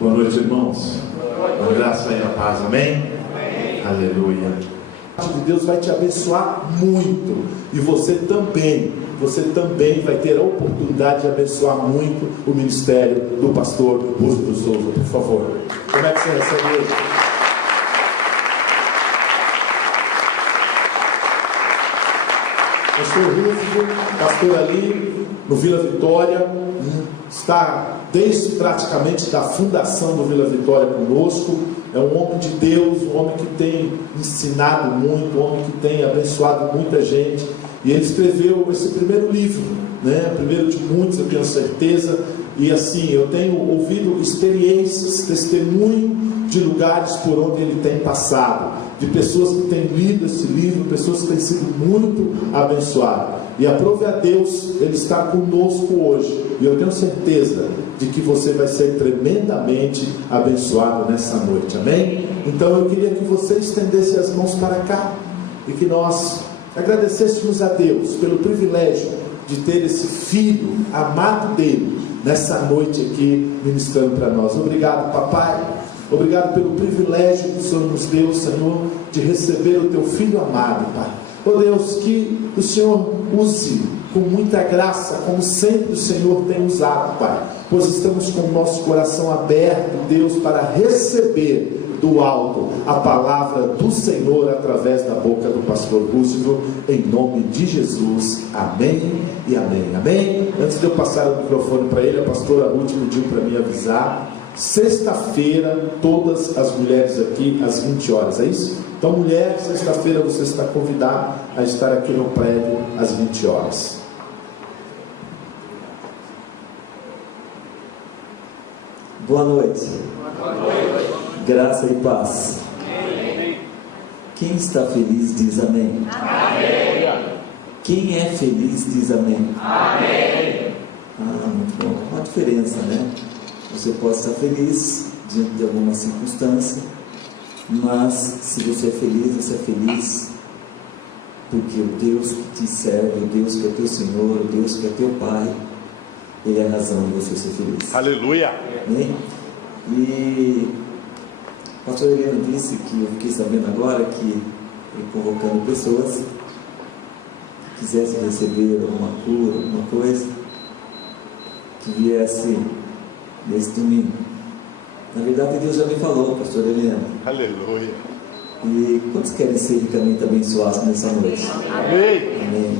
Boa noite, irmãos. Com graça e a paz, amém? Aleluia. A palavra de Deus vai te abençoar muito. E você também vai ter a oportunidade de abençoar muito o ministério do pastor Rússio Souza. Por favor, como é que você recebe ele? Pastor Rússio, pastor ali no Vila Vitória, está desde praticamente da fundação do Vila Vitória conosco. É um homem de Deus, um homem que tem ensinado muito, um homem que tem abençoado muita gente. E ele escreveu esse primeiro livro, né? Primeiro de muitos, eu tenho certeza. E assim, eu tenho ouvido experiências, testemunho de lugares por onde ele tem passado, de pessoas que têm lido esse livro, pessoas que têm sido muito abençoadas. E aprove a Deus, ele está conosco hoje. E eu tenho certeza de que você vai ser tremendamente abençoado nessa noite, amém? Então eu queria que você estendesse as mãos para cá e que nós agradecêssemos a Deus pelo privilégio de ter esse filho amado dele nessa noite aqui ministrando para nós. Obrigado, papai. Obrigado pelo privilégio que o Senhor nos deu, Senhor, de receber o teu filho amado, Pai. Oh Deus, que o Senhor use com muita graça, como sempre o Senhor tem usado, Pai, pois estamos com o nosso coração aberto, Deus, para receber do alto a palavra do Senhor através da boca do pastor Rússio, em nome de Jesus, amém e amém, amém. Antes de eu passar o microfone para ele, a pastora Ruth pediu para me avisar, sexta-feira, todas as mulheres aqui às 20 horas, é isso? Então, mulher, sexta-feira você está convidada a estar aqui no prédio às 20 horas. Boa noite. Boa noite. Graça e paz. Amém. Quem está feliz diz amém. Amém. Quem é feliz diz amém. Amém. Muito bom. Uma diferença, né? Você pode estar feliz diante de alguma circunstância, mas se você é feliz porque o Deus que te serve, o Deus que é teu Senhor, o Deus que é teu Pai, Ele é a razão de você ser feliz. Aleluia! Amém? E o pastor Helena disse que eu fiquei sabendo agora que ele convocando pessoas que quisessem receber alguma cura, alguma coisa, que viesse nesse domingo. Na verdade, Deus já me falou, pastor Helena. Aleluia! E quantos querem ser ricamente abençoados nessa noite? Amém! Amém.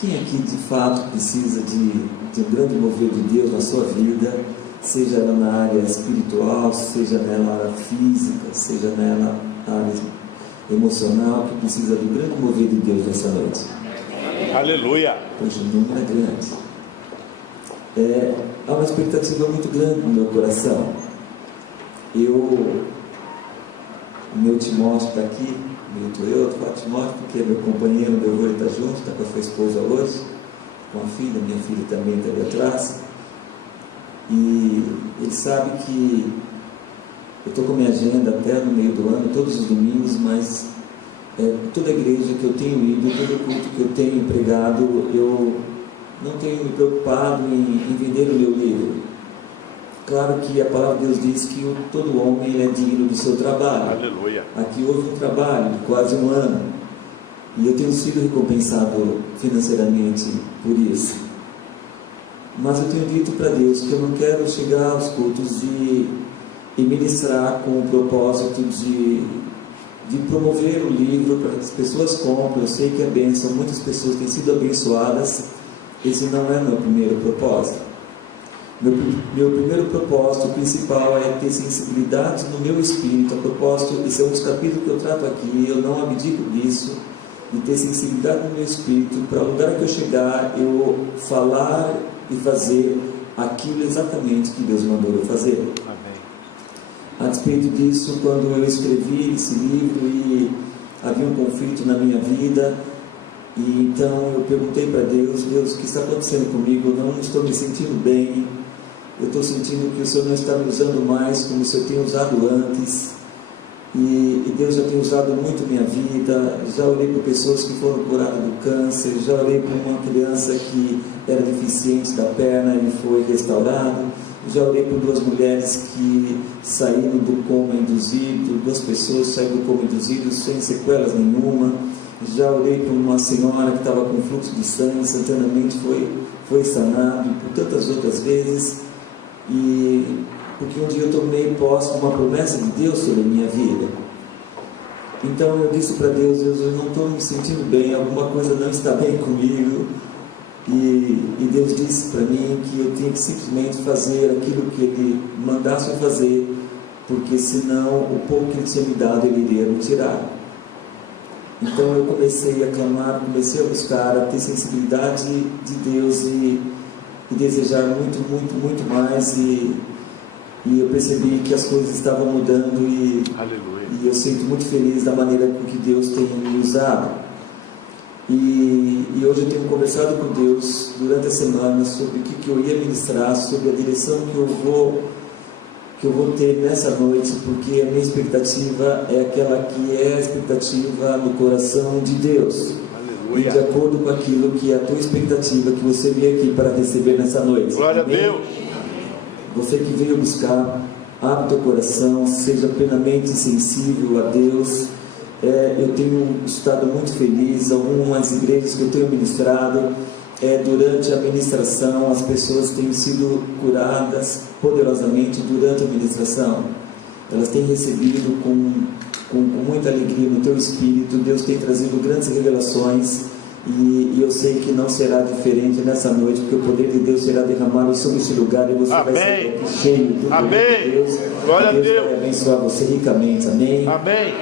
Quem aqui de fato precisa de um grande mover de Deus na sua vida, seja ela na área espiritual, seja nela na área física, seja nela na área emocional, que precisa do grande mover de Deus nessa noite? Aleluia! Hoje o número é grande. Há uma expectativa muito grande no meu coração. O meu Timóteo está aqui, eu falo Timóteo porque é meu companheiro, meu avô está junto, está com a sua esposa hoje, com a filha, minha filha também está ali atrás, e ele sabe que eu estou com minha agenda até no meio do ano, todos os domingos, mas toda a igreja que eu tenho ido, todo culto que eu tenho pregado, eu não tenho me preocupado em vender o meu livro. Claro que a palavra de Deus diz que todo homem é digno do seu trabalho. Aleluia. Aqui houve um trabalho de quase um ano e eu tenho sido recompensado financeiramente por isso. Mas eu tenho dito para Deus que eu não quero chegar aos cultos e ministrar com o propósito de promover o livro para que as pessoas comprem. Eu sei que é bênção, muitas pessoas têm sido abençoadas. Esse não é meu primeiro propósito. Meu primeiro propósito principal é ter sensibilidade no meu espírito. A propósito, esse é um dos capítulos que eu trato aqui, eu não abdico disso, de ter sensibilidade no meu espírito, para o lugar que eu chegar, eu falar e fazer aquilo exatamente que Deus mandou eu fazer. Amém. A despeito disso, quando eu escrevi esse livro e havia um conflito na minha vida, e então eu perguntei para Deus, o que está acontecendo comigo? Eu não estou me sentindo bem, eu estou sentindo que o Senhor não está me usando mais como o Senhor tinha usado antes, e Deus já tem usado muito minha vida. Já orei por pessoas que foram curadas do câncer, já orei por uma criança que era deficiente da perna e foi restaurado, Já orei por 2 mulheres que saíram do coma induzido, 2 pessoas saíram do coma induzido sem sequelas nenhuma. Já orei por uma senhora que estava com fluxo de sangue, instantaneamente foi sanado, e por tantas outras vezes, e porque um dia eu tomei posse de uma promessa de Deus sobre a minha vida. Então eu disse para Deus: eu não estou me sentindo bem, alguma coisa não está bem comigo. E Deus disse para mim que eu tinha que simplesmente fazer aquilo que Ele mandasse eu fazer, porque senão o pouco que Ele tinha me dado Ele iria me tirar. Então eu comecei a clamar, comecei a buscar, a ter sensibilidade de Deus e desejar muito, muito, muito mais, e eu percebi que as coisas estavam mudando, e eu sinto muito feliz da maneira com que Deus tem me usado. E hoje eu tenho conversado com Deus durante a semana sobre o que eu ia ministrar, sobre a direção que eu vou ter nessa noite, porque a minha expectativa é aquela que é a expectativa no coração de Deus. E de acordo com aquilo que é a tua expectativa, que você veio aqui para receber nessa noite. Glória Amém? a Deus. Você que veio buscar, abre teu coração, seja plenamente sensível a Deus. Eu tenho estado muito feliz. Algumas igrejas que eu tenho ministrado, durante a ministração, as pessoas têm sido curadas poderosamente durante a ministração. Elas têm recebido com muita alegria no teu espírito. Deus tem trazido grandes revelações, e eu sei que não será diferente nessa noite, porque o poder de Deus será derramado sobre esse lugar, e você vai sair daqui cheio do poder de Deus. Glória a Deus. Deus vai abençoar você ricamente. Amém? Amém.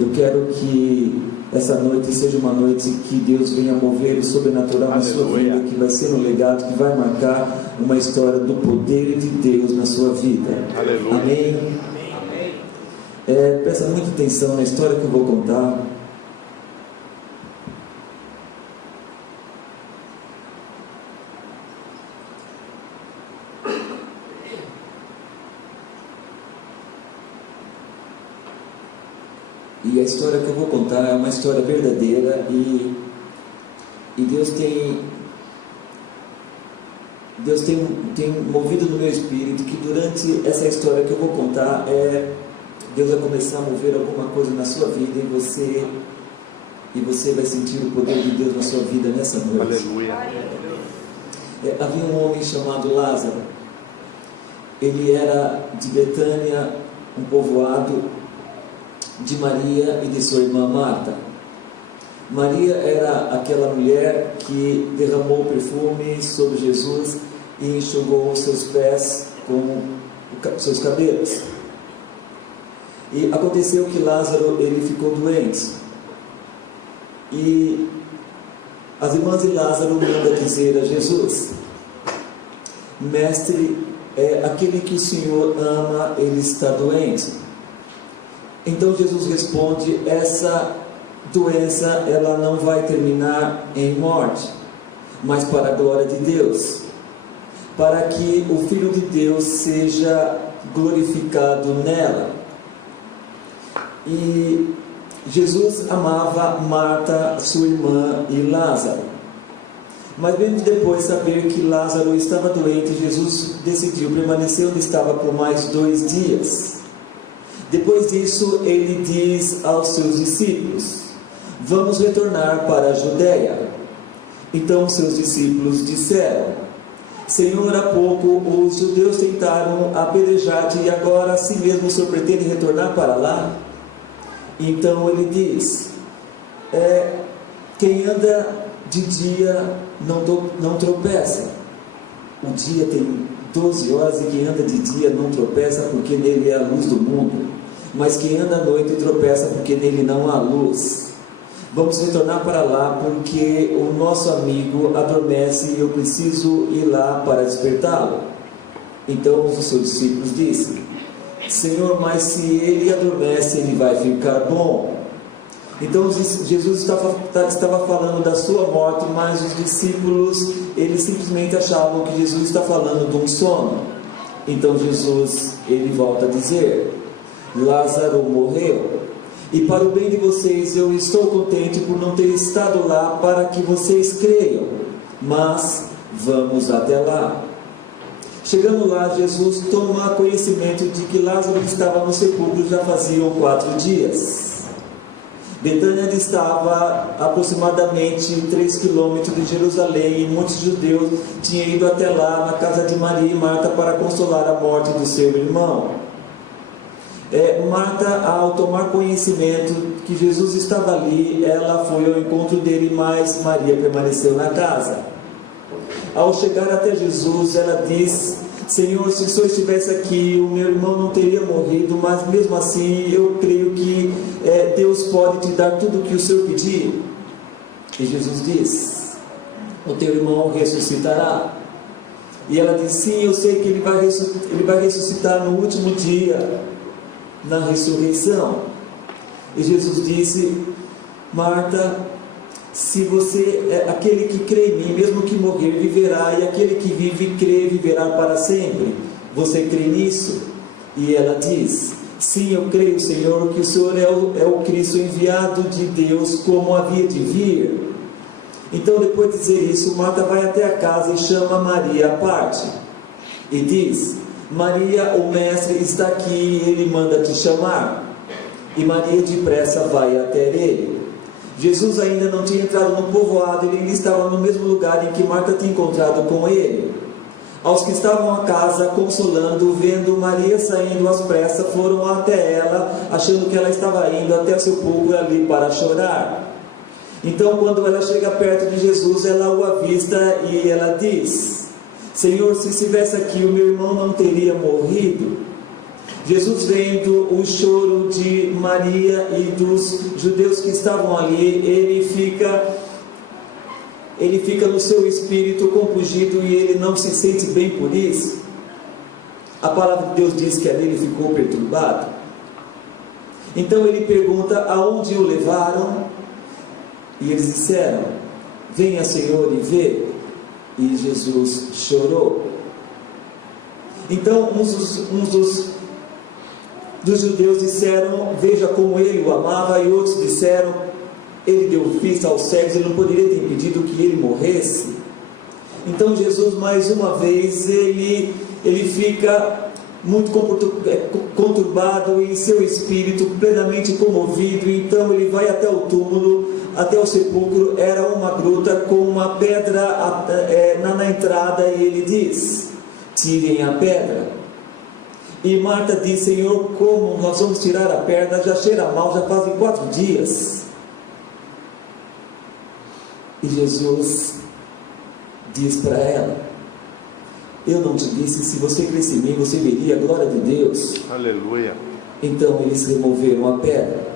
Eu quero que essa noite seja uma noite que Deus venha mover o sobrenatural na sua vida, que vai ser um legado que vai marcar uma história do poder de Deus na sua vida. Aleluia. Amém? Presta muita atenção na história que eu vou contar. E a história que eu vou contar é uma história verdadeira, e Deus tem movido no meu espírito que durante essa história que eu vou contar, Deus vai começar a mover alguma coisa na sua vida, e você vai sentir o poder de Deus na sua vida nessa noite. Aleluia. Havia um homem chamado Lázaro. Ele era de Betânia, um povoado de Maria e de sua irmã Marta. Maria era aquela mulher que derramou perfume sobre Jesus e enxugou os seus pés com seus cabelos. E aconteceu que Lázaro, ele ficou doente, e as irmãs de Lázaro mandam dizer a Jesus: Mestre, aquele que o Senhor ama, ele está doente. Então Jesus responde: essa doença, ela não vai terminar em morte, mas para a glória de Deus, para que o Filho de Deus seja glorificado nela. E Jesus amava Marta, sua irmã, e Lázaro. Mas mesmo depois de saber que Lázaro estava doente, Jesus decidiu permanecer onde estava por mais 2 dias. Depois disso, ele diz aos seus discípulos: vamos retornar para a Judéia. Então seus discípulos disseram: Senhor, há pouco os judeus tentaram apedrejar-te, e agora assim mesmo o Senhor pretende retornar para lá? Então ele diz: quem anda de dia não tropeça. O dia tem 12 horas, e quem anda de dia não tropeça, porque nele é a luz do mundo. Mas quem anda à noite tropeça, porque nele não há luz. Vamos retornar para lá, porque o nosso amigo adormece e eu preciso ir lá para despertá-lo. Então os seus discípulos disseram: Senhor, mas se ele adormece, ele vai ficar bom. Então Jesus estava falando da sua morte, mas os discípulos, eles simplesmente achavam que Jesus está falando de um sono. Então Jesus, ele volta a dizer: Lázaro morreu, e para o bem de vocês eu estou contente por não ter estado lá para que vocês creiam, mas vamos até lá. Chegando lá, Jesus toma conhecimento de que Lázaro estava no sepulcro já faziam 4 dias. Betânia estava aproximadamente 3 quilômetros de Jerusalém, e muitos judeus tinham ido até lá na casa de Maria e Marta para consolar a morte do seu irmão. Marta, ao tomar conhecimento que Jesus estava ali, ela foi ao encontro dele, mas Maria permaneceu na casa. Ao chegar até Jesus, ela diz: Senhor, se o Senhor estivesse aqui, o meu irmão não teria morrido, mas mesmo assim eu creio que Deus pode te dar tudo o que o Senhor pedir. E Jesus diz: o teu irmão ressuscitará. E ela diz: sim, eu sei que ele vai ressuscitar no último dia, na ressurreição. E Jesus disse: Marta, se você, aquele que crê em mim, mesmo que morrer, viverá, e aquele que vive e crê, viverá para sempre. Você crê nisso? E ela diz: sim, eu creio, Senhor, que o Senhor é o Cristo enviado de Deus, como havia de vir. Então, depois de dizer isso, Marta vai até a casa e chama Maria à parte e diz: Maria, o mestre está aqui, ele manda te chamar. E Maria depressa vai até ele. Jesus ainda não tinha entrado no povoado, ele ainda estava no mesmo lugar em que Marta tinha encontrado com ele. Aos que estavam à casa consolando, vendo Maria saindo às pressas, foram até ela, achando que ela estava indo até o sepulcro ali para chorar. Então, quando ela chega perto de Jesus, ela o avista e ela diz: Senhor, se estivesse aqui, o meu irmão não teria morrido. Jesus, vendo o choro de Maria e dos judeus que estavam ali, ele fica no seu espírito compungido e ele não se sente bem por isso. A palavra de Deus diz que ali ele ficou perturbado. Então ele pergunta: aonde o levaram? E eles disseram: venha, Senhor, e vê. E Jesus chorou. Então uns dos judeus disseram: veja como ele o amava. E outros disseram: ele deu vista aos cegos, ele não poderia ter impedido que ele morresse. Então Jesus, mais uma vez, ele fica muito conturbado em seu espírito, plenamente comovido. Então ele vai até o túmulo, até o sepulcro. Era uma gruta com uma pedra na entrada, e ele diz: tirem a pedra. E Marta diz: Senhor, como nós vamos tirar a pedra? Já cheira mal, já fazem 4 dias. E Jesus diz para ela: eu não te disse, se você cresce em mim, você veria a glória de Deus? Aleluia. Então eles removeram a pedra.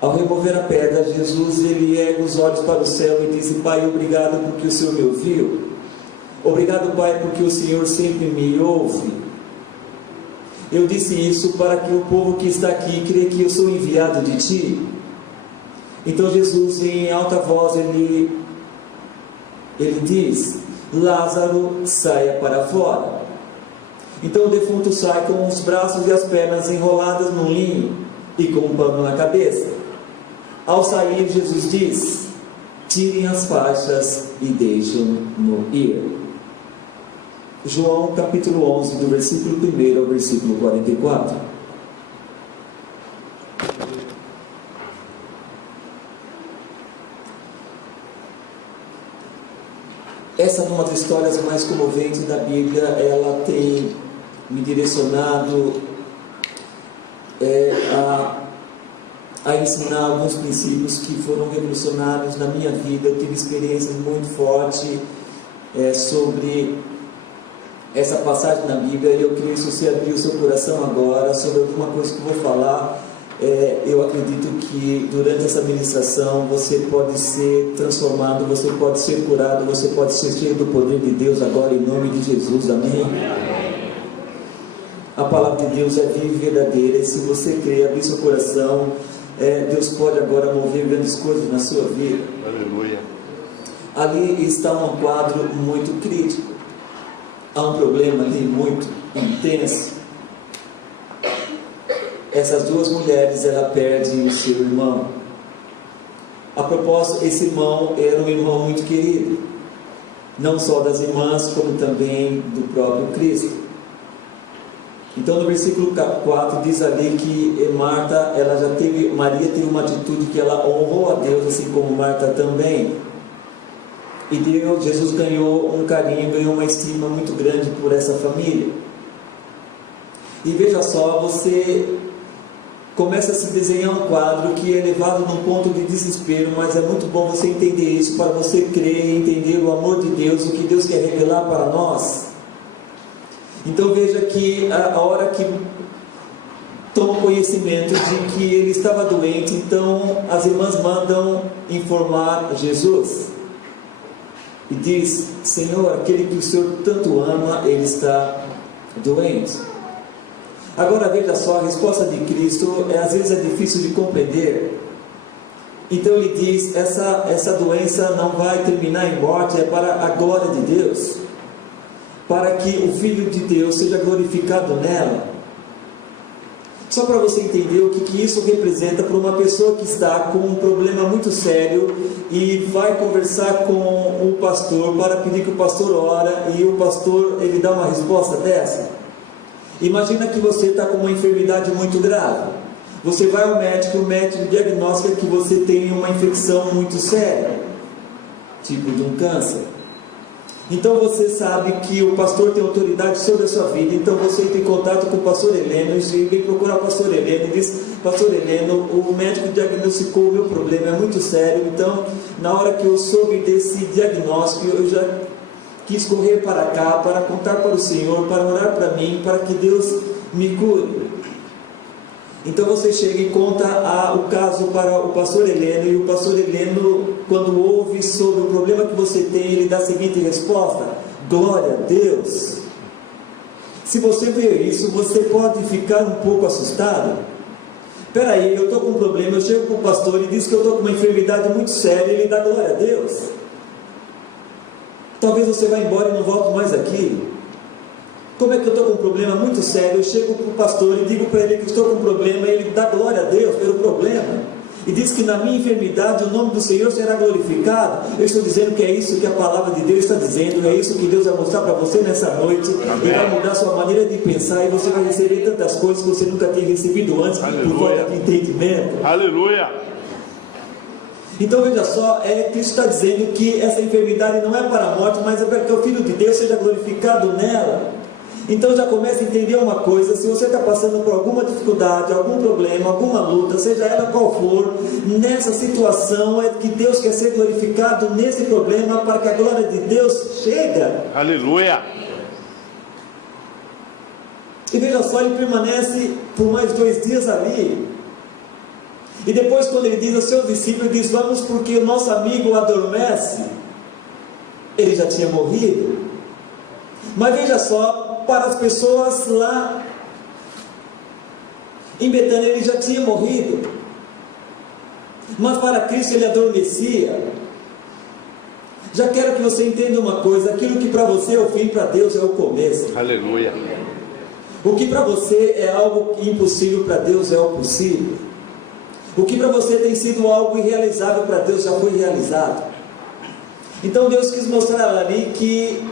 Ao remover a pedra, Jesus, ele ergue os olhos para o céu e diz: Pai, obrigado porque o Senhor me ouviu. Obrigado, Pai, porque o Senhor sempre me ouve. Eu disse isso para que o povo que está aqui creia que eu sou enviado de Ti. Então Jesus, em alta voz, ele diz: Lázaro, saia para fora. Então o defunto sai com os braços e as pernas enroladas num linho e com um pano na cabeça. Ao sair, Jesus diz: tirem as faixas e deixem-no ir. João capítulo 11, do versículo 1 ao versículo 44. Essa é uma das histórias mais comoventes da Bíblia. Ela tem me direcionado a ensinar alguns princípios que foram revolucionários na minha vida. Eu tive experiências muito fortes sobre essa passagem na Bíblia. Eu queria que você abrir o seu coração agora sobre alguma coisa que eu vou falar. Eu acredito que durante essa ministração você pode ser transformado, você pode ser curado, você pode ser cheio do poder de Deus agora, em nome de Jesus, amém? A palavra de Deus é viva e verdadeira, e se você crer, abrir seu coração, Deus pode agora mover grandes coisas na sua vida. Aleluia. Ali está um quadro muito crítico, há um problema ali muito intenso. Essas 2 mulheres, ela perde o seu irmão. A propósito, esse irmão era um irmão muito querido. não só das irmãs, como também do próprio Cristo. Então no versículo 4 diz ali que Maria teve uma atitude que ela honrou a Deus, assim como Marta também. E Jesus ganhou um carinho, ganhou uma estima muito grande por essa família. E veja só, você começa a se desenhar um quadro que é levado num ponto de desespero, mas é muito bom você entender isso, para você crer e entender o amor de Deus, o que Deus quer revelar para nós. Então veja que a hora que toma conhecimento de que ele estava doente, então as irmãs mandam informar Jesus e diz: Senhor, aquele que o Senhor tanto ama, ele está doente. Agora veja só, a resposta de Cristo às vezes é difícil de compreender. Então ele diz: essa doença não vai terminar em morte, é para a glória de Deus, para que o Filho de Deus seja glorificado nela. Só para você entender o que isso representa para uma pessoa que está com um problema muito sério e vai conversar com o pastor para pedir que o pastor ora, e o pastor ele dá uma resposta dessa. Imagina que você está com uma enfermidade muito grave. Você vai ao médico, o médico diagnostica que você tem uma infecção muito séria, tipo de um câncer. Então você sabe que o pastor tem autoridade sobre a sua vida. Então você entra em contato com o pastor Heleno e vem procurar o pastor Heleno e diz: Pastor Heleno, o médico diagnosticou o meu problema, é muito sério. Então, na hora que eu soube desse diagnóstico, eu já quis correr para cá, para contar para o Senhor, para orar para mim, para que Deus me cure. Então você chega e conta o caso para o pastor Heleno, e o pastor Heleno, quando ouve sobre o problema que você tem, ele dá a seguinte resposta: glória a Deus. Se você vê isso, você pode ficar um pouco assustado. Espera aí, eu estou com um problema, eu chego para o pastor e diz que eu estou com uma enfermidade muito séria, e ele dá glória a Deus. Talvez você vá embora e não volte mais aqui. Como é que eu estou com um problema muito sério? Eu chego para o pastor e digo para ele que estou com um problema, e ele dá glória a Deus pelo problema, e diz que na minha enfermidade o nome do Senhor será glorificado. Eu estou dizendo que é isso que a palavra de Deus está dizendo, é isso que Deus vai mostrar para você nessa noite. Amém. E vai mudar a sua maneira de pensar, e você vai receber tantas coisas que você nunca tinha recebido antes. Aleluia. Por falta de entendimento. Aleluia! Então veja só, Cristo está dizendo que essa enfermidade não é para a morte, mas é para que o Filho de Deus seja glorificado nela. Então já começa a entender uma coisa: se você está passando por alguma dificuldade, algum problema, alguma luta, seja ela qual for, nessa situação é que Deus quer ser glorificado nesse problema, para que a glória de Deus chega. Aleluia! E veja só, ele permanece por mais 2 dias ali. E depois, quando ele diz aos seus discípulos, ele diz: vamos, porque o nosso amigo adormece. Ele já tinha morrido. Mas veja só, para as pessoas lá em Betânia ele já tinha morrido, mas para Cristo ele adormecia. Já quero que você entenda uma coisa: aquilo que para você é o fim, para Deus é o começo. Aleluia. O que para você é algo impossível, para Deus é o possível. O que para você tem sido algo irrealizável, para Deus já foi realizado. Então Deus quis mostrar ali que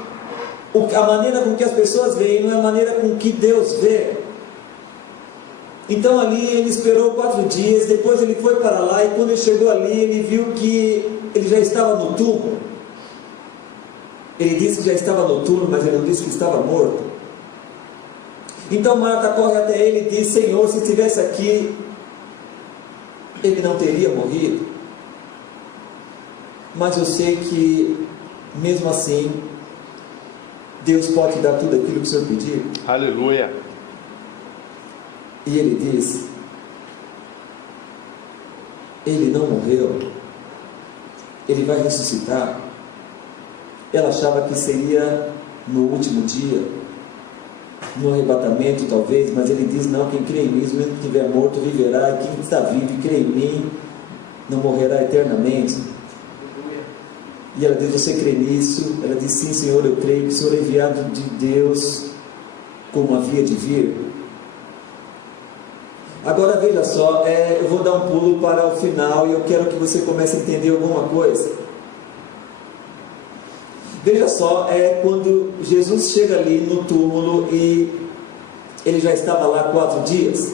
a maneira com que as pessoas veem não é a maneira com que Deus vê. Então ali ele esperou 4 dias, depois ele foi para lá, e quando ele chegou ali, ele viu que ele já estava no túmulo. Ele disse que já estava no túmulo, mas ele não disse que estava morto. Então Marta corre até ele e diz: Senhor, se estivesse aqui, ele não teria morrido. Mas eu sei que mesmo assim Deus pode dar tudo aquilo que o Senhor pedir. Aleluia. E ele diz: ele não morreu, ele vai ressuscitar. Ela achava que seria no último dia, no arrebatamento talvez, mas ele diz: não, quem crê em mim, mesmo que estiver morto, viverá, e quem está vivo e crê em mim, não morrerá eternamente. E ela diz: você crê nisso? Ela diz: sim, Senhor, eu creio que o Senhor é enviado de Deus como havia de vir. Agora veja só, eu vou dar um pulo para o final, e eu quero que você comece a entender alguma coisa. Veja só, quando Jesus chega ali no túmulo e ele já estava lá 4 dias.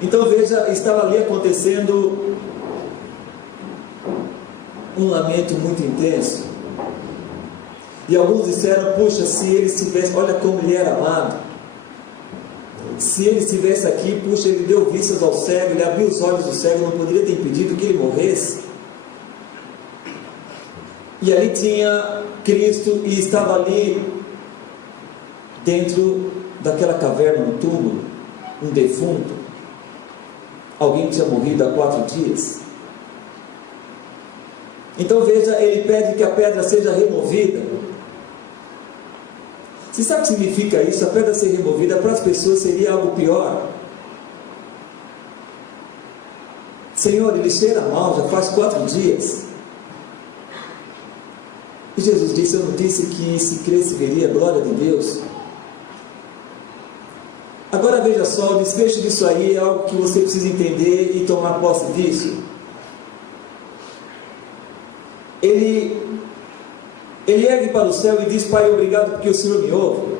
Então veja, estava ali acontecendo um lamento muito intenso. E alguns disseram: puxa, se ele estivesse, olha como ele era amado. Se ele estivesse aqui, puxa, ele deu vistas ao cego, ele abriu os olhos do cego, não poderia ter impedido que ele morresse. E ali tinha Cristo e estava ali dentro daquela caverna, no túmulo, um defunto, alguém que tinha morrido há 4 dias. Então veja, ele pede que a pedra seja removida. Você sabe o que significa isso? A pedra ser removida para as pessoas seria algo pior. Senhor, ele cheira mal, já faz 4 dias. E Jesus disse: eu não disse que se cresce veria a glória de Deus? Agora veja só, o desfecho disso aí é algo que você precisa entender e tomar posse disso. Ele ergue para o céu e diz: Pai, obrigado porque o Senhor me ouve.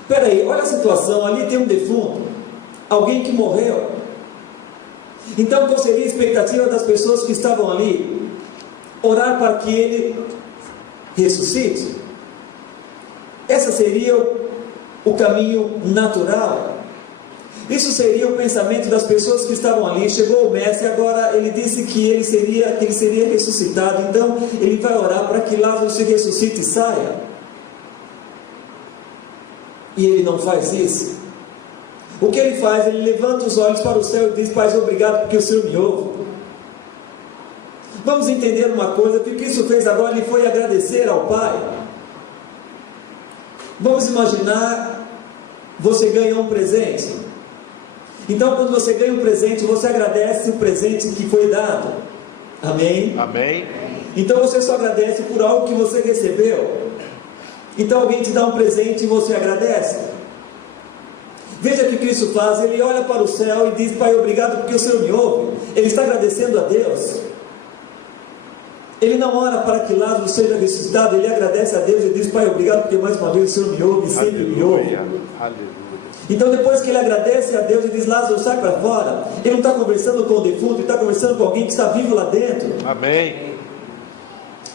Espera aí, olha a situação, ali tem um defunto, alguém que morreu. Então qual seria a expectativa das pessoas que estavam ali? Orar para que ele ressuscite? Esse seria o caminho natural. Isso seria o pensamento das pessoas que estavam ali. Chegou o mestre, agora ele disse que ele seria ressuscitado. Então ele vai orar para que Lázaro se ressuscite e saia. E ele não faz isso. O que ele faz? Ele levanta os olhos para o céu e diz: Pai, obrigado porque o Senhor me ouve. Vamos entender uma coisa, que o que Cristo fez agora, ele foi agradecer ao Pai. Vamos imaginar, você ganha um presente. Então quando você ganha um presente, você agradece o presente que foi dado. Amém? Amém. Então você só agradece por algo que você recebeu. Então alguém te dá um presente e você agradece. Veja o que Cristo faz, ele olha para o céu e diz: Pai, obrigado porque o Senhor me ouve. Ele está agradecendo a Deus. Ele não ora para que Lázaro seja ressuscitado, ele agradece a Deus e diz: Pai, obrigado porque mais uma vez o Senhor me ouve e sempre me ouve. Aleluia. Então depois que ele agradece a Deus e diz: Lázaro, sai para fora, ele não está conversando com o defunto, ele está conversando com alguém que está vivo lá dentro. Amém.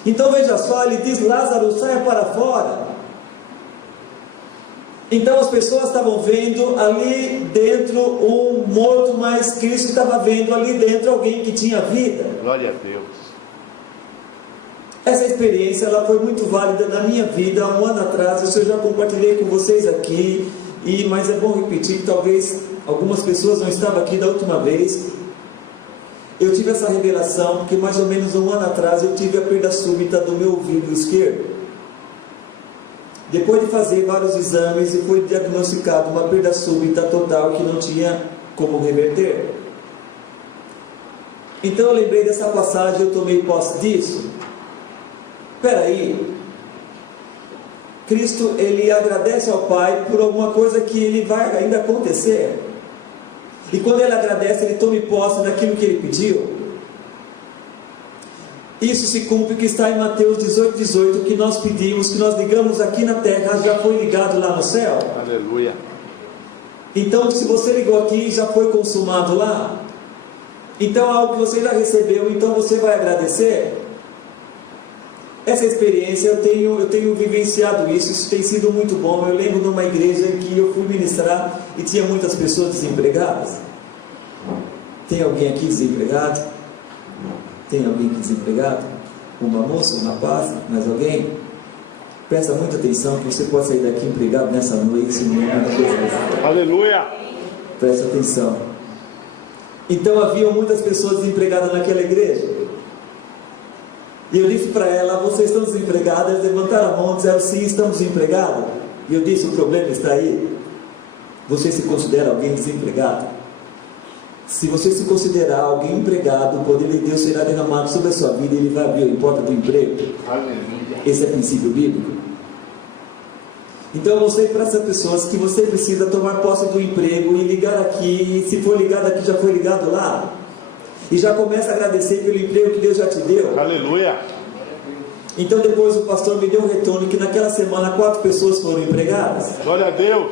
Então veja só, ele diz: Lázaro, saia para fora. Então as pessoas estavam vendo ali dentro um morto, mas Cristo estava vendo ali dentro alguém que tinha vida. Glória a Deus. Essa experiência ela foi muito válida na minha vida. Há um ano atrás, eu já compartilhei com vocês aqui, mas é bom repetir que talvez algumas pessoas não estavam aqui da última vez. Eu tive essa revelação porque mais ou menos um ano atrás eu tive a perda súbita do meu ouvido esquerdo. Depois de fazer vários exames, e foi diagnosticado uma perda súbita total que não tinha como reverter. Então eu lembrei dessa passagem, eu tomei posse disso. Espera aí, Cristo ele agradece ao Pai por alguma coisa que ele vai ainda acontecer. E quando ele agradece, ele toma posse daquilo que ele pediu. Isso se cumpre que está em Mateus 18:18, que nós pedimos, que nós ligamos aqui na terra, já foi ligado lá no céu. Aleluia. Então se você ligou aqui, já foi consumado lá. Então algo que você já recebeu, então você vai agradecer. Essa experiência eu tenho vivenciado isso tem sido muito bom. Eu lembro de uma igreja que eu fui ministrar e tinha muitas pessoas desempregadas. Tem alguém aqui desempregado? Tem alguém aqui desempregado? Uma moça, um rapaz, mais alguém? Presta muita atenção que você pode sair daqui empregado nessa noite. Aleluia. Presta atenção. Então haviam muitas pessoas desempregadas naquela igreja. E eu disse para ela: vocês estão desempregadas? Eles levantaram a mão e disseram: sim, estamos desempregados. E eu disse: o problema está aí. Você se considera alguém desempregado? Se você se considerar alguém empregado, o poder de Deus será derramado sobre a sua vida e ele vai abrir a porta do emprego. Aleluia. Esse é princípio bíblico. Então eu mostrei para essas pessoas que você precisa tomar posse do emprego e ligar aqui. E se for ligado aqui, já foi ligado lá. E já começa a agradecer pelo emprego que Deus já te deu. Aleluia. Então depois o pastor me deu um retorno que naquela semana 4 pessoas foram empregadas. Glória a Deus.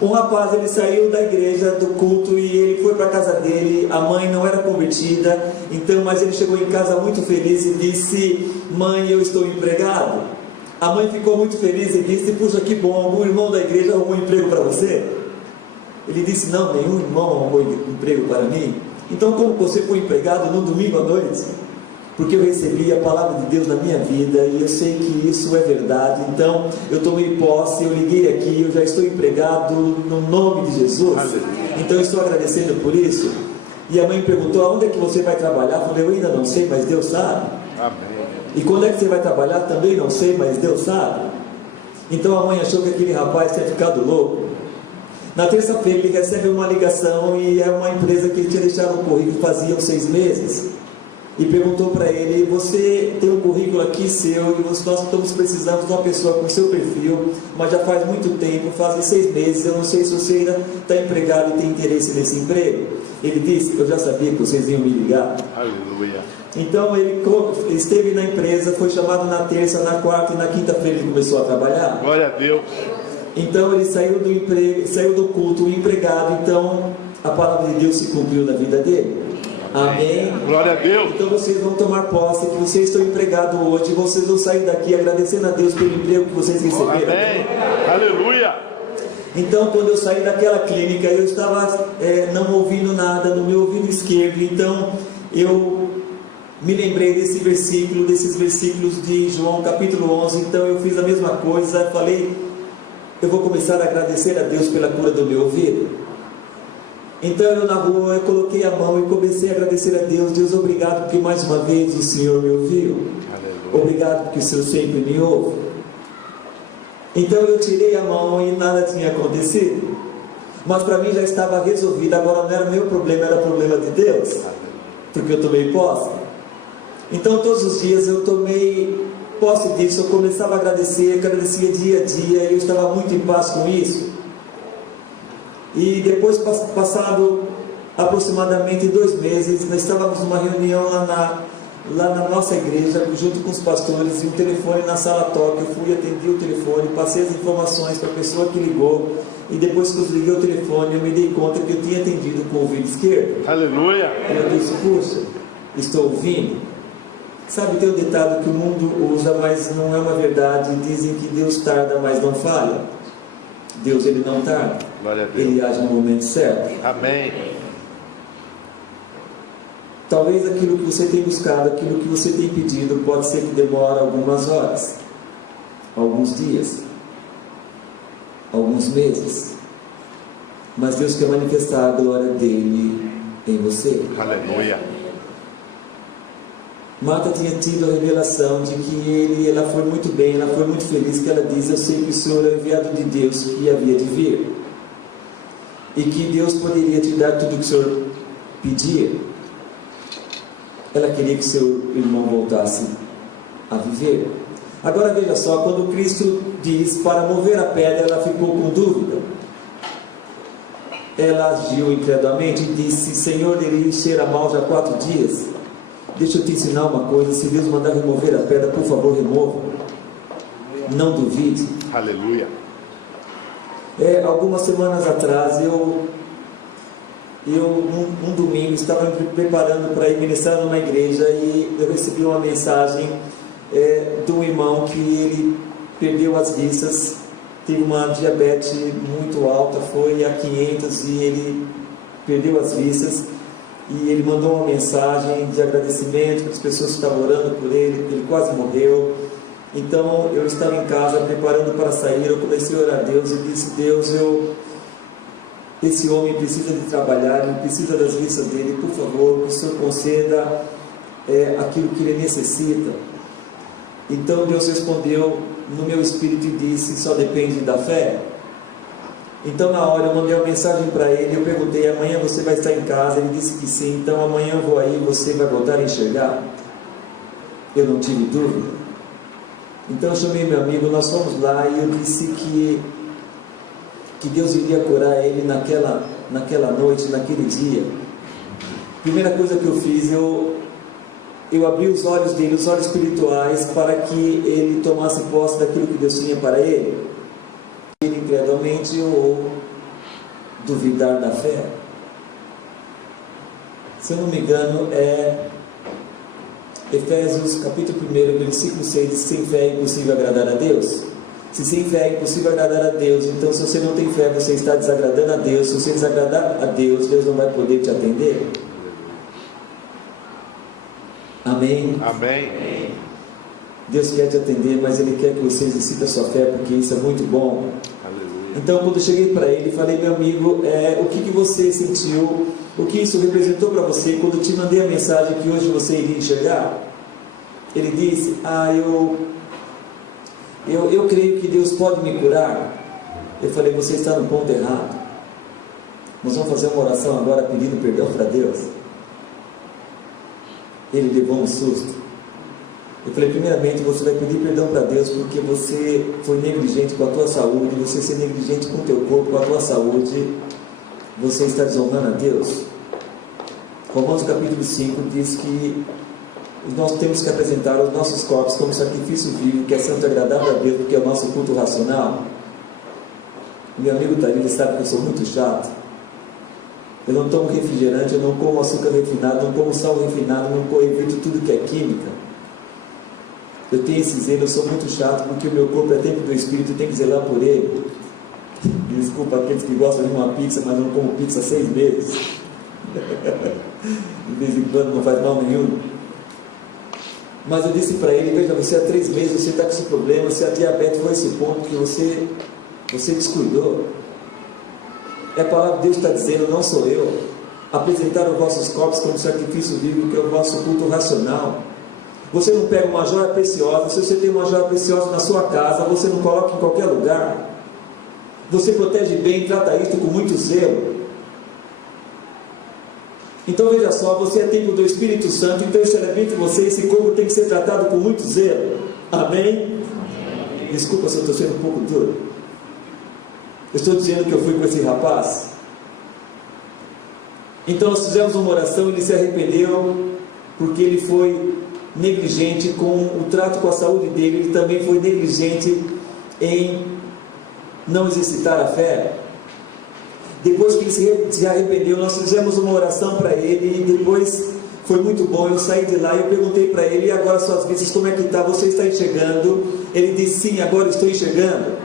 Um rapaz, ele saiu da igreja, do culto, e ele foi para a casa dele. A mãe não era convertida, então, mas ele chegou em casa muito feliz e disse: mãe, eu estou empregado. A mãe ficou muito feliz e disse: puxa, que bom, algum irmão da igreja arrumou emprego para você? Ele disse: não, nenhum irmão arrumou emprego para mim. Então, como você foi empregado no domingo à noite? Porque eu recebi a palavra de Deus na minha vida e eu sei que isso é verdade. Então eu tomei posse, eu liguei aqui, eu já estou empregado no nome de Jesus. Então eu estou agradecendo por isso. E a mãe perguntou: aonde é que você vai trabalhar? Eu falei: eu ainda não sei, mas Deus sabe. Amém. E quando é que você vai trabalhar? Também não sei, mas Deus sabe. Então a mãe achou que aquele rapaz tinha ficado louco. Na terça-feira ele recebe uma ligação e é uma empresa que ele tinha deixado um currículo fazia 6 meses. E perguntou para ele: você tem um currículo aqui seu e nós estamos precisando de uma pessoa com seu perfil, mas já faz muito tempo, fazem 6 meses, eu não sei se você ainda está empregado e tem interesse nesse emprego. Ele disse: eu já sabia que vocês iam me ligar. Aleluia. Então ele esteve na empresa, foi chamado na terça, na quarta e na quinta-feira ele começou a trabalhar. Glória a Deus. Então ele saiu do emprego, saiu do culto, empregado. Então a palavra de Deus se cumpriu na vida dele. Amém. Glória a Deus. Então vocês vão tomar posse que vocês estão empregados hoje. Vocês vão sair daqui agradecendo a Deus pelo emprego que vocês receberam. Amém. Aleluia. Então quando eu saí daquela clínica, eu estava não ouvindo nada no meu ouvido esquerdo. Então eu me lembrei desses versículos de João capítulo 11. Então eu fiz a mesma coisa. Falei: eu vou começar a agradecer a Deus pela cura do meu ouvido. Então eu na rua, eu coloquei a mão e comecei a agradecer a Deus. Deus, obrigado porque mais uma vez o Senhor me ouviu. Aleluia. Obrigado porque o Senhor sempre me ouve. Então eu tirei a mão e nada tinha acontecido. Mas para mim já estava resolvido. Agora não era meu problema, era problema de Deus. Porque eu tomei posse. Então todos os dias eu tomei posse disso. Eu começava a agradecer, agradecia dia a dia. E eu estava muito em paz com isso. E depois, passado aproximadamente 2 meses, nós estávamos numa reunião lá na nossa igreja, junto com os pastores, e um telefone na sala toca. Eu fui, atendi o telefone, passei as informações para a pessoa que ligou, e depois que eu desliguei o telefone, eu me dei conta que eu tinha atendido com o ouvido esquerdo. Aleluia! E eu disse: puxa, estou ouvindo. Sabe, tem um ditado que o mundo usa, mas não é uma verdade. Dizem que Deus tarda, mas não falha. Deus, ele não tarda. Glória a Deus. Ele age no momento certo. Amém. Talvez aquilo que você tem buscado, aquilo que você tem pedido, pode ser que demore algumas horas, alguns dias, alguns meses, mas Deus quer manifestar a glória dele em você. Aleluia. Marta tinha tido a revelação de que ela foi muito bem, ela foi muito feliz, que ela diz: eu sei que o Senhor é o enviado de Deus que havia de vir, e que Deus poderia te dar tudo o que o Senhor pedia. Ela queria que seu irmão voltasse a viver. Agora veja só, quando Cristo diz para mover a pedra, ela ficou com dúvida. Ela agiu incredulamente e disse: Senhor, ele cheira mal já 4 dias. Deixa eu te ensinar uma coisa: se Deus mandar remover a pedra, por favor, remova. Não duvide. Aleluia. Algumas semanas atrás, eu num domingo estava me preparando para ir ministrar numa igreja, e eu recebi uma mensagem de um irmão que ele perdeu as vistas, teve uma diabetes muito alta, foi a 500 e ele perdeu as vistas. E ele mandou uma mensagem de agradecimento para as pessoas que estavam orando por ele, ele quase morreu. Então eu estava em casa preparando para sair, eu comecei a orar a Deus e disse: Deus, esse homem precisa de trabalhar, ele precisa das vistas dele, por favor, que o Senhor conceda aquilo que ele necessita. Então Deus respondeu no meu espírito e disse: só depende da fé. Então na hora eu mandei uma mensagem para ele, eu perguntei: amanhã você vai estar em casa? Ele disse que sim. Então amanhã eu vou aí, você vai voltar a enxergar? Eu não tive dúvida. Então eu chamei meu amigo, nós fomos lá e eu disse que Deus iria curar ele naquela noite, naquele dia. Primeira coisa que eu fiz, eu eu abri os olhos dele, os olhos espirituais, para que ele tomasse posse daquilo que Deus tinha para ele. Ele incredulamente ou duvidar da fé. Se eu não me engano, é Efésios capítulo 1, versículo 6, diz: sem fé é impossível agradar a Deus. Se sem fé é impossível agradar a Deus, então se você não tem fé, você está desagradando a Deus. Se você desagradar a Deus, Deus não vai poder te atender. Amém? Amém. Deus quer te atender, mas Ele quer que você exercite a sua fé, porque isso é muito bom. Aleluia. Então, quando eu cheguei para ele, falei: meu amigo, o que você sentiu, o que isso representou para você quando eu te mandei a mensagem que hoje você iria enxergar? Ele disse: eu creio que Deus pode me curar. Eu falei: você está no ponto errado. Nós vamos fazer uma oração agora pedindo perdão para Deus. Ele levou um susto. Eu falei: primeiramente, você vai pedir perdão para Deus porque você foi negligente com a tua saúde. Você ser negligente com o teu corpo, com a tua saúde, você está desonrando a Deus. Romanos capítulo 5 diz que nós temos que apresentar os nossos corpos como sacrifício vivo, que é santo e agradável a Deus, porque é o nosso culto racional. Meu amigo está ali, ele sabe que eu sou muito chato. Eu não tomo refrigerante, eu não como açúcar refinado, não como sal refinado, não evito tudo que é química. Eu tenho esse zelo, eu sou muito chato, porque o meu corpo é templo do Espírito, tem que zelar por ele. Desculpa aqueles que gostam de uma pizza, mas não como pizza há 6 meses. De vez em quando não faz mal nenhum. Mas eu disse para ele: veja, você há 3 meses, você está com esse problema, se a diabetes foi esse ponto que você descuidou. A palavra de Deus está dizendo, não sou eu. Apresentar os vossos corpos como sacrifício vivo, que é o vosso culto racional. Você não pega uma joia preciosa. Se você tem uma joia preciosa na sua casa, você não coloca em qualquer lugar. Você protege bem, trata isso com muito zelo. Então veja só, você é templo do Espírito Santo, então esse elemento em você, esse corpo tem que ser tratado com muito zelo. Amém? Desculpa se eu estou sendo um pouco duro. Eu estou dizendo que eu fui com esse rapaz. Então nós fizemos uma oração, ele se arrependeu, porque ele foi negligente com o trato com a saúde dele. Ele também foi negligente em não exercitar a fé. Depois que ele se arrependeu, nós fizemos uma oração para ele, e depois foi muito bom. Eu saí de lá e eu perguntei para ele: e agora suas vistas, como é que está? Você está enxergando? Ele disse: sim, agora estou enxergando.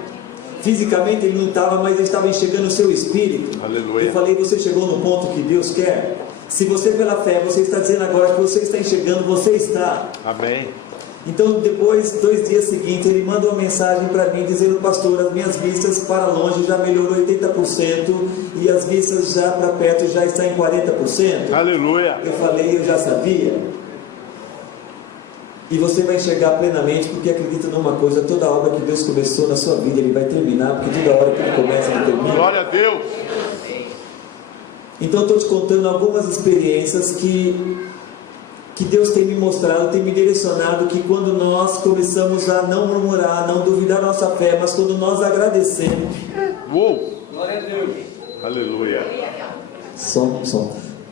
Fisicamente ele não estava, mas ele estava enxergando o seu espírito. Aleluia. Eu falei: você chegou no ponto que Deus quer. Se você pela fé, você está dizendo agora que você está enxergando, você está. Amém. Então depois, 2 dias seguintes, ele manda uma mensagem para mim dizendo: pastor, as minhas vistas para longe já melhorou 80% e as vistas já para perto já está em 40%. Aleluia. Eu falei: eu já sabia. E você vai enxergar plenamente, porque acredita numa coisa: toda obra que Deus começou na sua vida, Ele vai terminar, porque toda hora que Ele começa, Ele termina. Glória a Deus. Então estou te contando algumas experiências que Deus tem me mostrado, tem me direcionado, que quando nós começamos a não murmurar, não duvidar nossa fé, mas quando nós agradecemos. Uou. Glória a Deus. Aleluia. Som.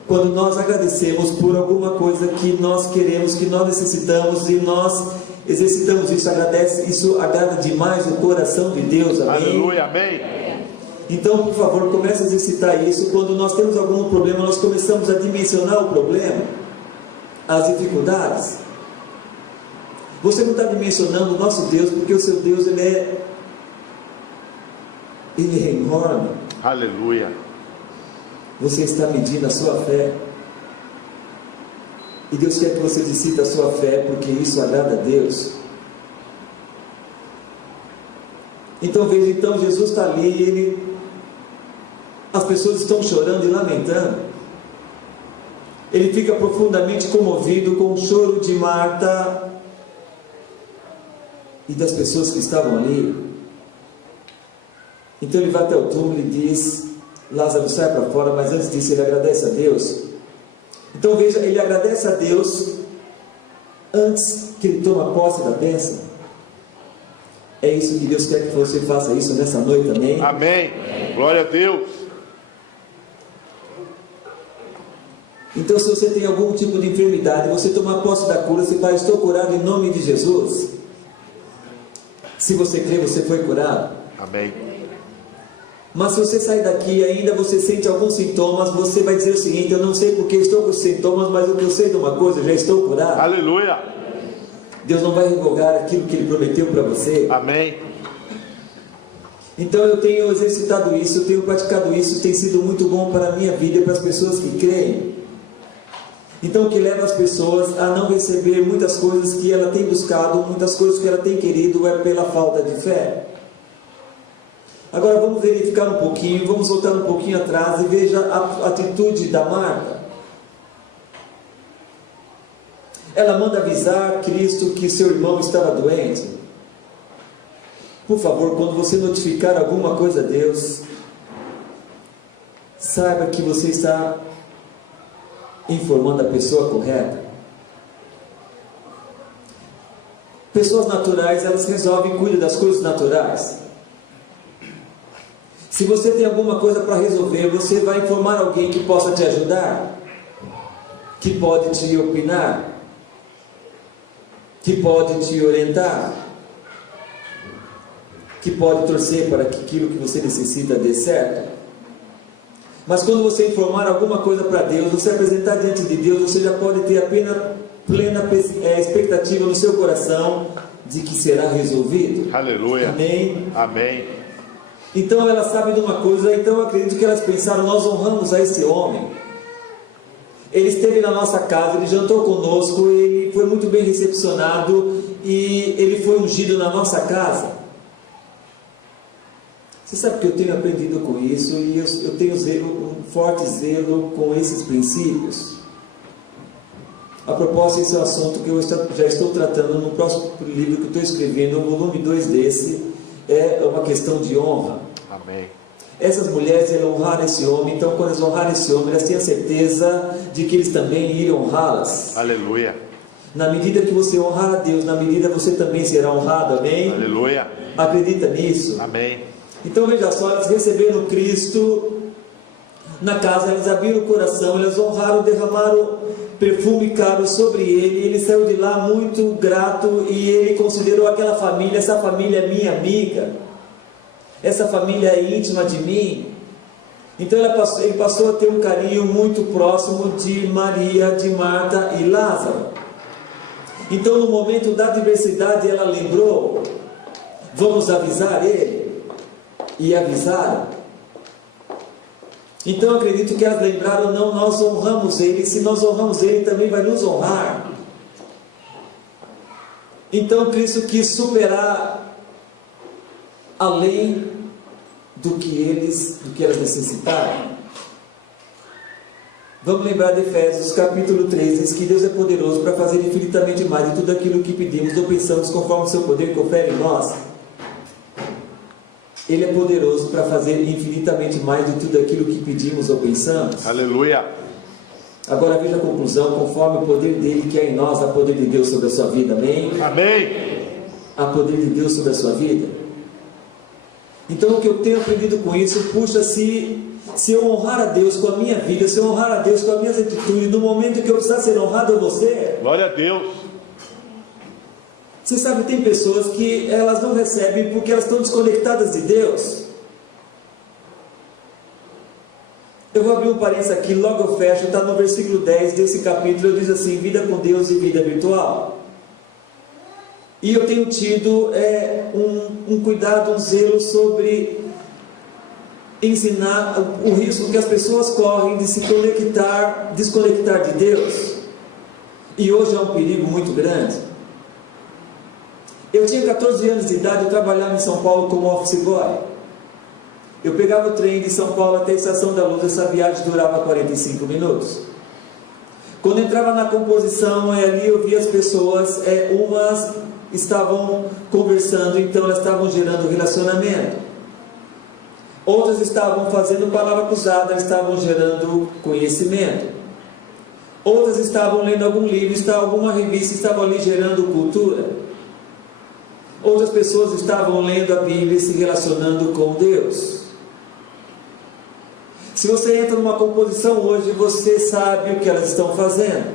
Quando nós agradecemos por alguma coisa que nós queremos, que nós necessitamos, e nós exercitamos isso agrada demais o coração de Deus. Amém? Aleluia, amém. Então, por favor, comece a exercitar isso. Quando nós temos algum problema, nós começamos a dimensionar o problema, as dificuldades. Você não está dimensionando o nosso Deus, porque o seu Deus ele é enorme. Aleluia. Você está medindo a sua fé, e Deus quer que você exercite a sua fé, porque isso agrada a Deus. Então veja, Jesus está ali, as pessoas estão chorando e lamentando. Ele fica profundamente comovido com o choro de Marta e das pessoas que estavam ali. Então ele vai até o túmulo e diz: Lázaro, sai para fora. Mas antes disso ele agradece a Deus. Então veja, ele agradece a Deus antes que ele toma posse da bênção. É isso que Deus quer que você faça isso nessa noite, amém? Amém. Glória a Deus. Então, se você tem algum tipo de enfermidade, você tomar posse da cura, você fala: estou curado em nome de Jesus. Se você crê, você foi curado. Amém. Mas se você sair daqui e ainda você sente alguns sintomas, você vai dizer o seguinte: eu não sei porque estou com os sintomas, mas o que eu sei de uma coisa, eu já estou curado. Aleluia. Deus não vai revogar aquilo que Ele prometeu para você. Amém. Então eu tenho exercitado isso, eu tenho praticado isso, tem sido muito bom para a minha vida e para as pessoas que creem. Então o que leva as pessoas a não receber muitas coisas que ela tem buscado, muitas coisas que ela tem querido, é pela falta de fé. Agora vamos verificar um pouquinho, vamos voltar um pouquinho atrás e veja a atitude da Marta. Ela manda avisar Cristo que seu irmão estava doente. Por favor, quando você notificar alguma coisa a Deus, saiba que você está informando a pessoa correta. Pessoas naturais, elas resolvem e cuidam das coisas naturais. Se você tem alguma coisa para resolver, você vai informar alguém que possa te ajudar, que pode te opinar, que pode te orientar, que pode torcer para que aquilo que você necessita dê certo. Mas quando você informar alguma coisa para Deus, você apresentar diante de Deus, você já pode ter apenas plena expectativa no seu coração de que será resolvido. Aleluia. Amém? Amém. Então ela sabe de uma coisa, então eu acredito que elas pensaram: nós honramos a esse homem. Ele esteve na nossa casa, ele jantou conosco, ele foi muito bem recepcionado e ele foi ungido na nossa casa. Você sabe que eu tenho aprendido com isso e eu tenho um forte zelo com esses princípios. A propósito, esse é um assunto que eu já estou tratando no próximo livro que eu estou escrevendo, no volume 2 desse, é uma questão de honra. Amém. Essas mulheres, elas honraram esse homem, então quando elas honraram esse homem, elas têm a certeza de que eles também iriam honrá-las. Aleluia. Na medida que você honrar a Deus, na medida você também será honrado, amém? Aleluia. Acredita nisso? Amém. Então veja só, elas receberam Cristo na casa, elas abriram o coração, elas honraram, derramaram perfume caro sobre ele, ele saiu de lá muito grato e ele considerou aquela família: essa família é minha amiga, essa família é íntima de mim. Então ele passou a ter um carinho muito próximo de Maria, de Marta e Lázaro. Então no momento da adversidade ela lembrou: vamos avisar ele. E avisaram. Então eu acredito que elas lembraram: não, nós honramos ele, se nós honramos ele, também vai nos honrar. Então Cristo quis superar além do que elas necessitaram. Vamos lembrar de Efésios capítulo 3, diz que Deus é poderoso para fazer infinitamente mais de tudo aquilo que pedimos ou pensamos, conforme o seu poder que opera em nós. Ele é poderoso para fazer infinitamente mais de tudo aquilo que pedimos ou pensamos. Aleluia. Agora veja a conclusão: conforme o poder dele que é em nós, há poder de Deus sobre a sua vida, amém? Amém. Há poder de Deus sobre a sua vida. Então o que eu tenho aprendido com isso, puxa, se eu honrar a Deus com a minha vida, se eu honrar a Deus com as minhas atitudes, no momento que eu precisar ser honrado a você. Glória a Deus. Você sabe, tem pessoas que elas não recebem porque elas estão desconectadas de Deus. Eu vou abrir um parênteses aqui, logo eu fecho, está no versículo 10 desse capítulo, diz assim: vida com Deus e vida virtual. E eu tenho tido um cuidado, um zelo sobre ensinar o risco que as pessoas correm de se desconectar de Deus. E hoje é um perigo muito grande. Eu tinha 14 anos de idade, eu trabalhava em São Paulo como office boy. Eu pegava o trem de São Paulo até a Estação da Luz, essa viagem durava 45 minutos. Quando entrava na composição, ali eu via as pessoas, umas estavam conversando, então elas estavam gerando relacionamento. Outras estavam fazendo palavra cruzada, elas estavam gerando conhecimento. Outras estavam lendo algum livro, alguma revista, estavam ali gerando cultura. Outras pessoas estavam lendo a Bíblia e se relacionando com Deus. Se você entra numa composição hoje, você sabe o que elas estão fazendo,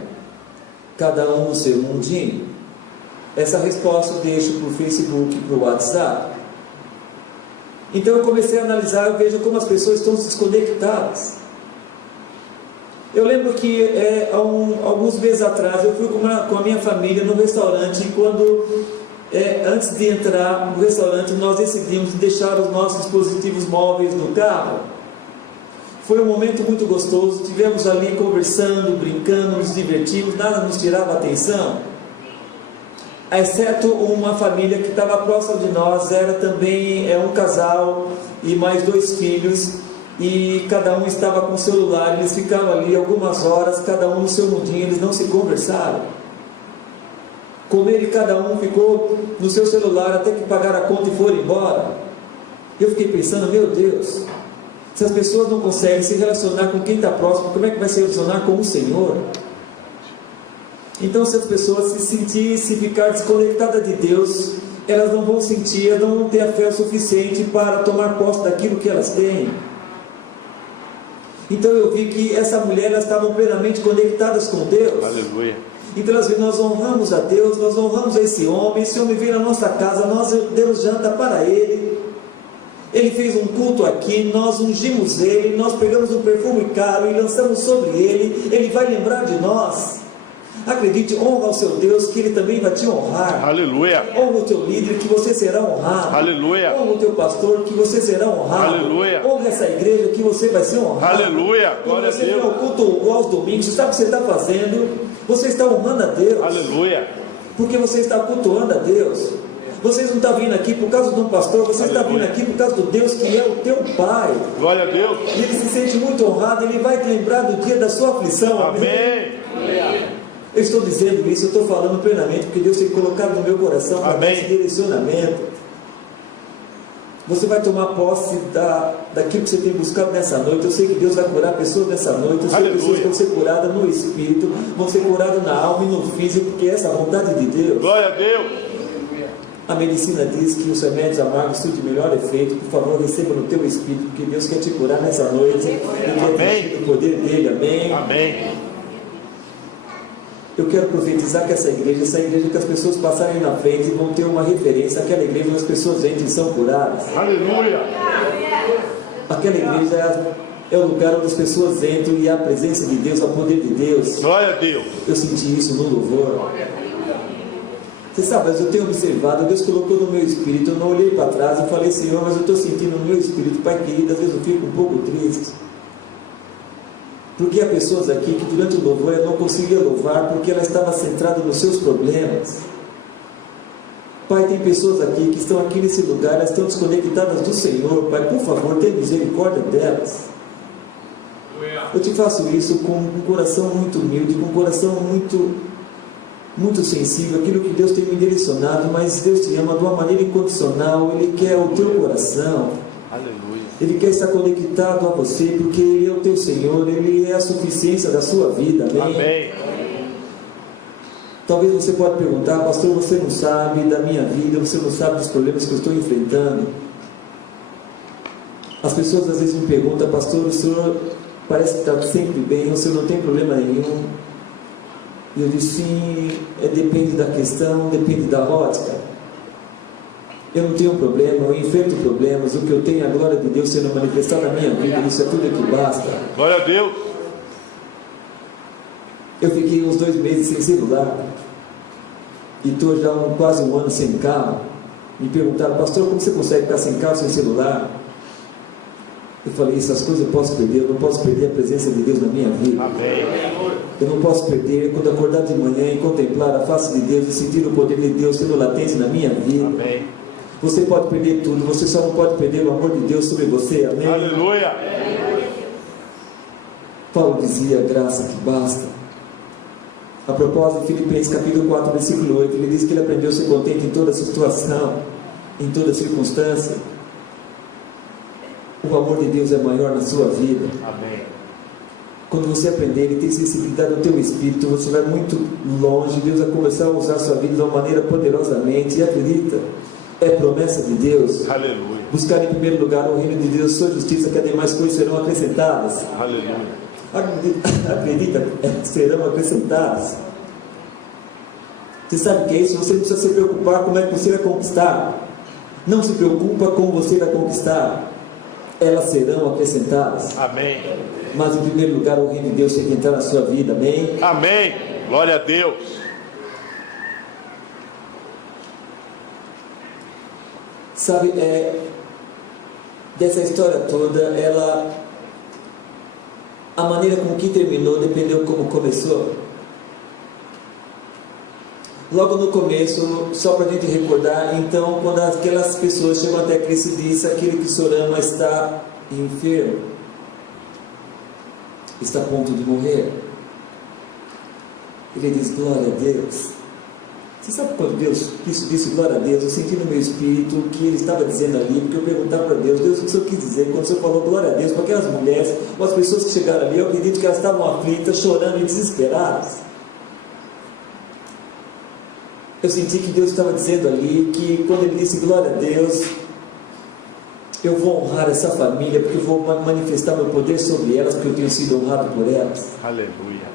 cada um no seu mundinho. Essa resposta eu deixo para o Facebook, para o WhatsApp. Então eu comecei a analisar, eu vejo como as pessoas estão desconectadas. Eu lembro que alguns meses atrás eu fui com a minha família no restaurante, e quando antes de entrar no restaurante nós decidimos deixar os nossos dispositivos móveis no carro. Foi um momento muito gostoso, estivemos ali conversando, brincando, nos divertimos, nada nos tirava a atenção, exceto uma família que estava próxima de nós, era também um casal e mais 2 filhos, e cada um estava com o celular, eles ficaram ali algumas horas, cada um no seu mundinho, eles não se conversaram. Comer e cada um ficou no seu celular até que pagaram a conta e foram embora. Eu fiquei pensando, meu Deus, se as pessoas não conseguem se relacionar com quem está próximo, como é que vai se relacionar com o Senhor? Então, se as pessoas se ficar desconectadas de Deus, elas não vão sentir, elas não vão ter a fé o suficiente para tomar posse daquilo que elas têm. Então eu vi que essa mulher, elas estavam plenamente conectadas com Deus. Aleluia. Então nós honramos a Deus, nós honramos a esse homem veio na nossa casa, nós demos janta para ele fez um culto aqui, nós ungimos ele, nós pegamos um perfume caro e lançamos sobre ele vai lembrar de nós. Acredite, honra ao seu Deus, que Ele também vai te honrar. Aleluia. Honra o teu líder, que você será honrado. Aleluia. Honra o teu pastor, que você será honrado. Aleluia. Honra essa igreja, que você vai ser honrado. Aleluia. Quando você vem ao culto aos domingos, você sabe o que você está fazendo? Você está honrando a Deus. Aleluia. Porque você está cultuando a Deus. Você não está vindo aqui por causa de um pastor, você está vindo aqui por causa do Deus que é o teu Pai. Glória a Deus. E Ele se sente muito honrado, Ele vai te lembrar do dia da sua aflição. Amém. Eu estou dizendo isso, eu estou falando plenamente, porque Deus tem colocado no meu coração para dar esse direcionamento. Você vai tomar posse daquilo que você tem buscado nessa noite. Eu sei que Deus vai curar pessoas nessa noite. Eu sei que pessoas vão ser curadas no espírito, vão ser curadas na alma e no físico, porque essa é a vontade de Deus. Glória a Deus. A medicina diz que os remédios amargos surtem melhor efeito. Por favor, receba no teu espírito, porque Deus quer te curar nessa noite. Ele quer te o poder dele. Amém. Amém. Eu quero profetizar que essa igreja que as pessoas passarem na frente e vão ter uma referência. Aquela igreja onde as pessoas entram e são curadas. Aleluia. Aquela igreja é o lugar onde as pessoas entram e há a presença de Deus, há o poder de Deus. Glória a Deus. Eu senti isso no louvor. Você sabe, mas eu tenho observado, Deus colocou no meu espírito, eu não olhei para trás e falei, Senhor, mas eu estou sentindo no meu espírito, Pai querido, às vezes eu fico um pouco triste. Porque há pessoas aqui que durante o louvor eu não conseguia louvar porque ela estava centrada nos seus problemas. Pai, tem pessoas aqui que estão aqui nesse lugar, elas estão desconectadas do Senhor. Pai, por favor, tenha misericórdia delas. Eu te faço isso com um coração muito humilde, com um coração muito sensível, aquilo que Deus tem me direcionado, mas Deus te ama de uma maneira incondicional. Ele quer o teu coração. Aleluia. Ele quer estar conectado a você, porque Ele é o teu Senhor, Ele é a suficiência da sua vida. Amém? Amém. Talvez você pode perguntar, pastor, você não sabe da minha vida, você não sabe dos problemas que eu estou enfrentando. As pessoas às vezes me perguntam, pastor, o senhor parece que está sempre bem, o senhor não tem problema nenhum. E eu disse, sim, depende da questão, depende da ótica. Eu não tenho problema, eu enfrento problemas, o que eu tenho é a glória de Deus sendo manifestada na minha vida, isso é tudo que basta. Glória a Deus. Eu fiquei uns 2 meses sem celular, e estou já quase um ano sem carro. Me perguntaram, pastor, como você consegue ficar sem carro, sem celular? Eu falei, essas coisas eu posso perder, eu não posso perder a presença de Deus na minha vida. Amém. Eu não posso perder quando acordar de manhã e contemplar a face de Deus e sentir o poder de Deus sendo latente na minha vida. Amém. Você pode perder tudo, você só não pode perder o amor de Deus sobre você. Amém? Aleluia. Paulo dizia, graça que basta. A propósito, em Filipenses capítulo 4, versículo 8, ele diz que ele aprendeu a ser contente em toda situação, em toda circunstância. O amor de Deus é maior na sua vida. Amém. Quando você aprender e ter sensibilidade no teu espírito, você vai muito longe. Deus vai começar a usar a sua vida de uma maneira poderosamente. E acredita, é promessa de Deus. Aleluia. Buscar em primeiro lugar o reino de Deus, sua justiça, que as demais coisas serão acrescentadas. Aleluia. Acredita, serão acrescentadas. Você sabe o que é isso? Você não precisa se preocupar como é que você vai conquistar. Não se preocupa como você vai conquistar. Elas serão acrescentadas. Amém. Mas em primeiro lugar o reino de Deus tem que entrar na sua vida. Amém? Amém. Glória a Deus. Sabe, dessa história toda, a maneira com que terminou dependeu como começou. Logo no começo, só para a gente recordar, então, quando aquelas pessoas chegam até Cristo e dizem: aquele que o Senhor ama está enfermo, está a ponto de morrer. Ele diz: glória a Deus. Você sabe quando Cristo disse glória a Deus, eu senti no meu espírito o que ele estava dizendo ali, porque eu perguntava para Deus: Deus, o que o Senhor quis dizer quando o Senhor falou glória a Deus para aquelas mulheres, ou as pessoas que chegaram ali? Eu acredito que elas estavam aflitas, chorando e desesperadas. Eu senti que Deus estava dizendo ali que quando ele disse glória a Deus, eu vou honrar essa família, porque eu vou manifestar meu poder sobre elas, porque eu tenho sido honrado por elas. Aleluia.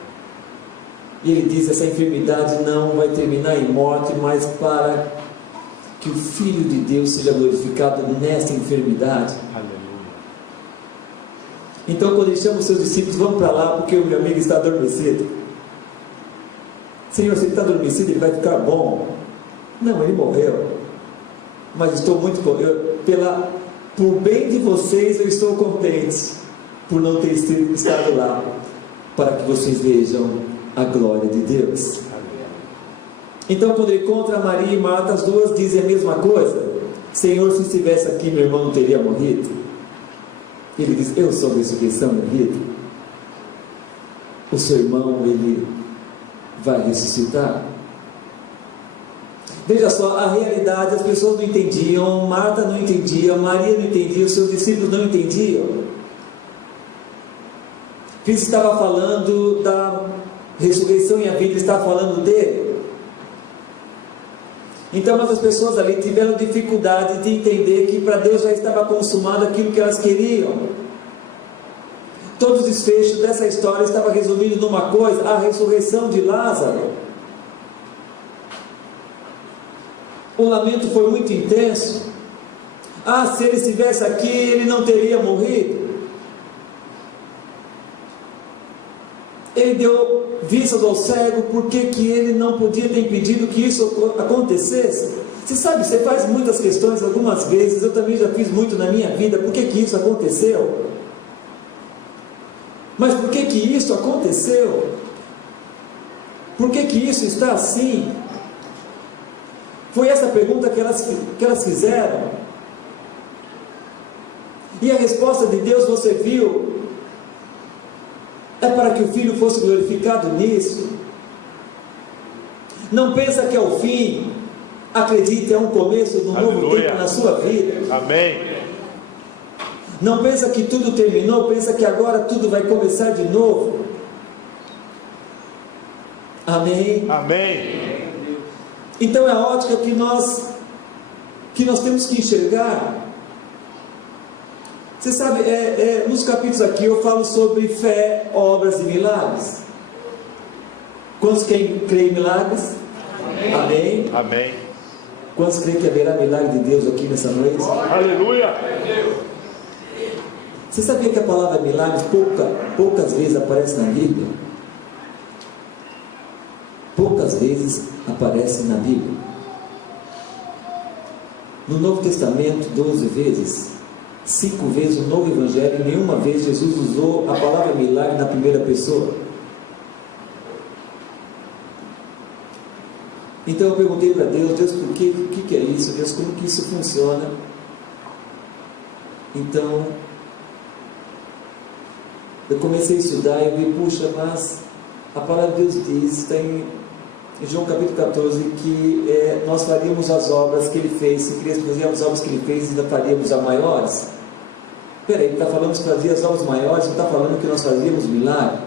E ele diz: essa enfermidade não vai terminar em morte, mas para que o Filho de Deus seja glorificado nesta enfermidade. Aleluia. Então, quando ele chama os seus discípulos: vamos para lá, porque o meu amigo está adormecido. Senhor, se ele está adormecido, ele vai ficar bom. Não, ele morreu. Mas estou muito por bem de vocês, eu estou contente por não ter estado lá, para que vocês vejam a glória de Deus. Então, quando ele encontra Maria e Marta, as duas dizem a mesma coisa: Senhor, se estivesse aqui, meu irmão não teria morrido. Ele diz: eu sou a ressurreição e a vida. O seu irmão, ele vai ressuscitar. Veja só, a realidade, as pessoas não entendiam, Marta não entendia, Maria não entendia, os seus discípulos não entendiam. Cristo estava falando da ressurreição e a vida, estava falando dele. Então, mas as pessoas ali tiveram dificuldade de entender que para Deus já estava consumado aquilo que elas queriam. Todo o desfecho dessa história estava resumido numa coisa: a ressurreição de Lázaro. O lamento foi muito intenso. Se ele estivesse aqui, ele não teria morrido. Ele deu vistas ao cego, por que ele não podia ter impedido que isso acontecesse? Você sabe, você faz muitas questões algumas vezes, eu também já fiz muito na minha vida: por que isso aconteceu? Mas por que isso aconteceu? Por que isso está assim? Foi essa pergunta que elas fizeram. E a resposta de Deus, você viu, é para que o Filho fosse glorificado nisso. Não pensa que é o fim. Acredite, é um começo de um novo tempo na sua vida. Amém. Não pensa que tudo terminou, pensa que agora tudo vai começar de novo. Amém? Amém. Então é a ótica que nós temos que enxergar. Você sabe, nos capítulos aqui eu falo sobre fé, obras e milagres. Quantos creem em milagres? Amém. Amém. Amém. Quantos creem que haverá milagre de Deus aqui nessa noite? Aleluia. Você sabia que a palavra milagres poucas vezes aparece na Bíblia? Poucas vezes aparece na Bíblia. No Novo Testamento, 12 vezes. 5 vezes no Novo Evangelho, e nenhuma vez Jesus usou a palavra milagre na primeira pessoa. Então eu perguntei para Deus: Deus, por quê? O que é isso? Deus, como que isso funciona? Então eu comecei a estudar e eu vi: puxa, mas a palavra de Deus diz, está em João capítulo 14, que nós faríamos as obras que ele fez. Se fizéssemos as obras que ele fez, ainda faríamos as maiores. Peraí, ele está falando de fazer as obras maiores, não está falando que nós fazíamos milagre?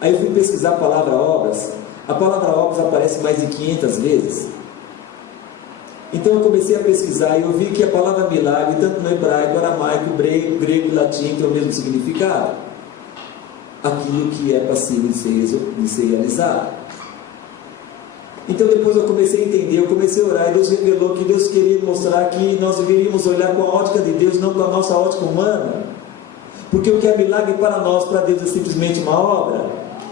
Aí eu fui pesquisar a palavra obras. A palavra obras aparece mais de 500 vezes. Então eu comecei a pesquisar e eu vi que a palavra milagre, tanto no hebraico, aramaico, grego e latim, tem o mesmo significado. Aquilo que é passível de ser realizado. Então depois eu comecei a entender, eu comecei a orar, e Deus revelou que Deus queria mostrar que nós deveríamos olhar com a ótica de Deus, não com a nossa ótica humana. Porque o que é milagre para nós, para Deus, é simplesmente uma obra.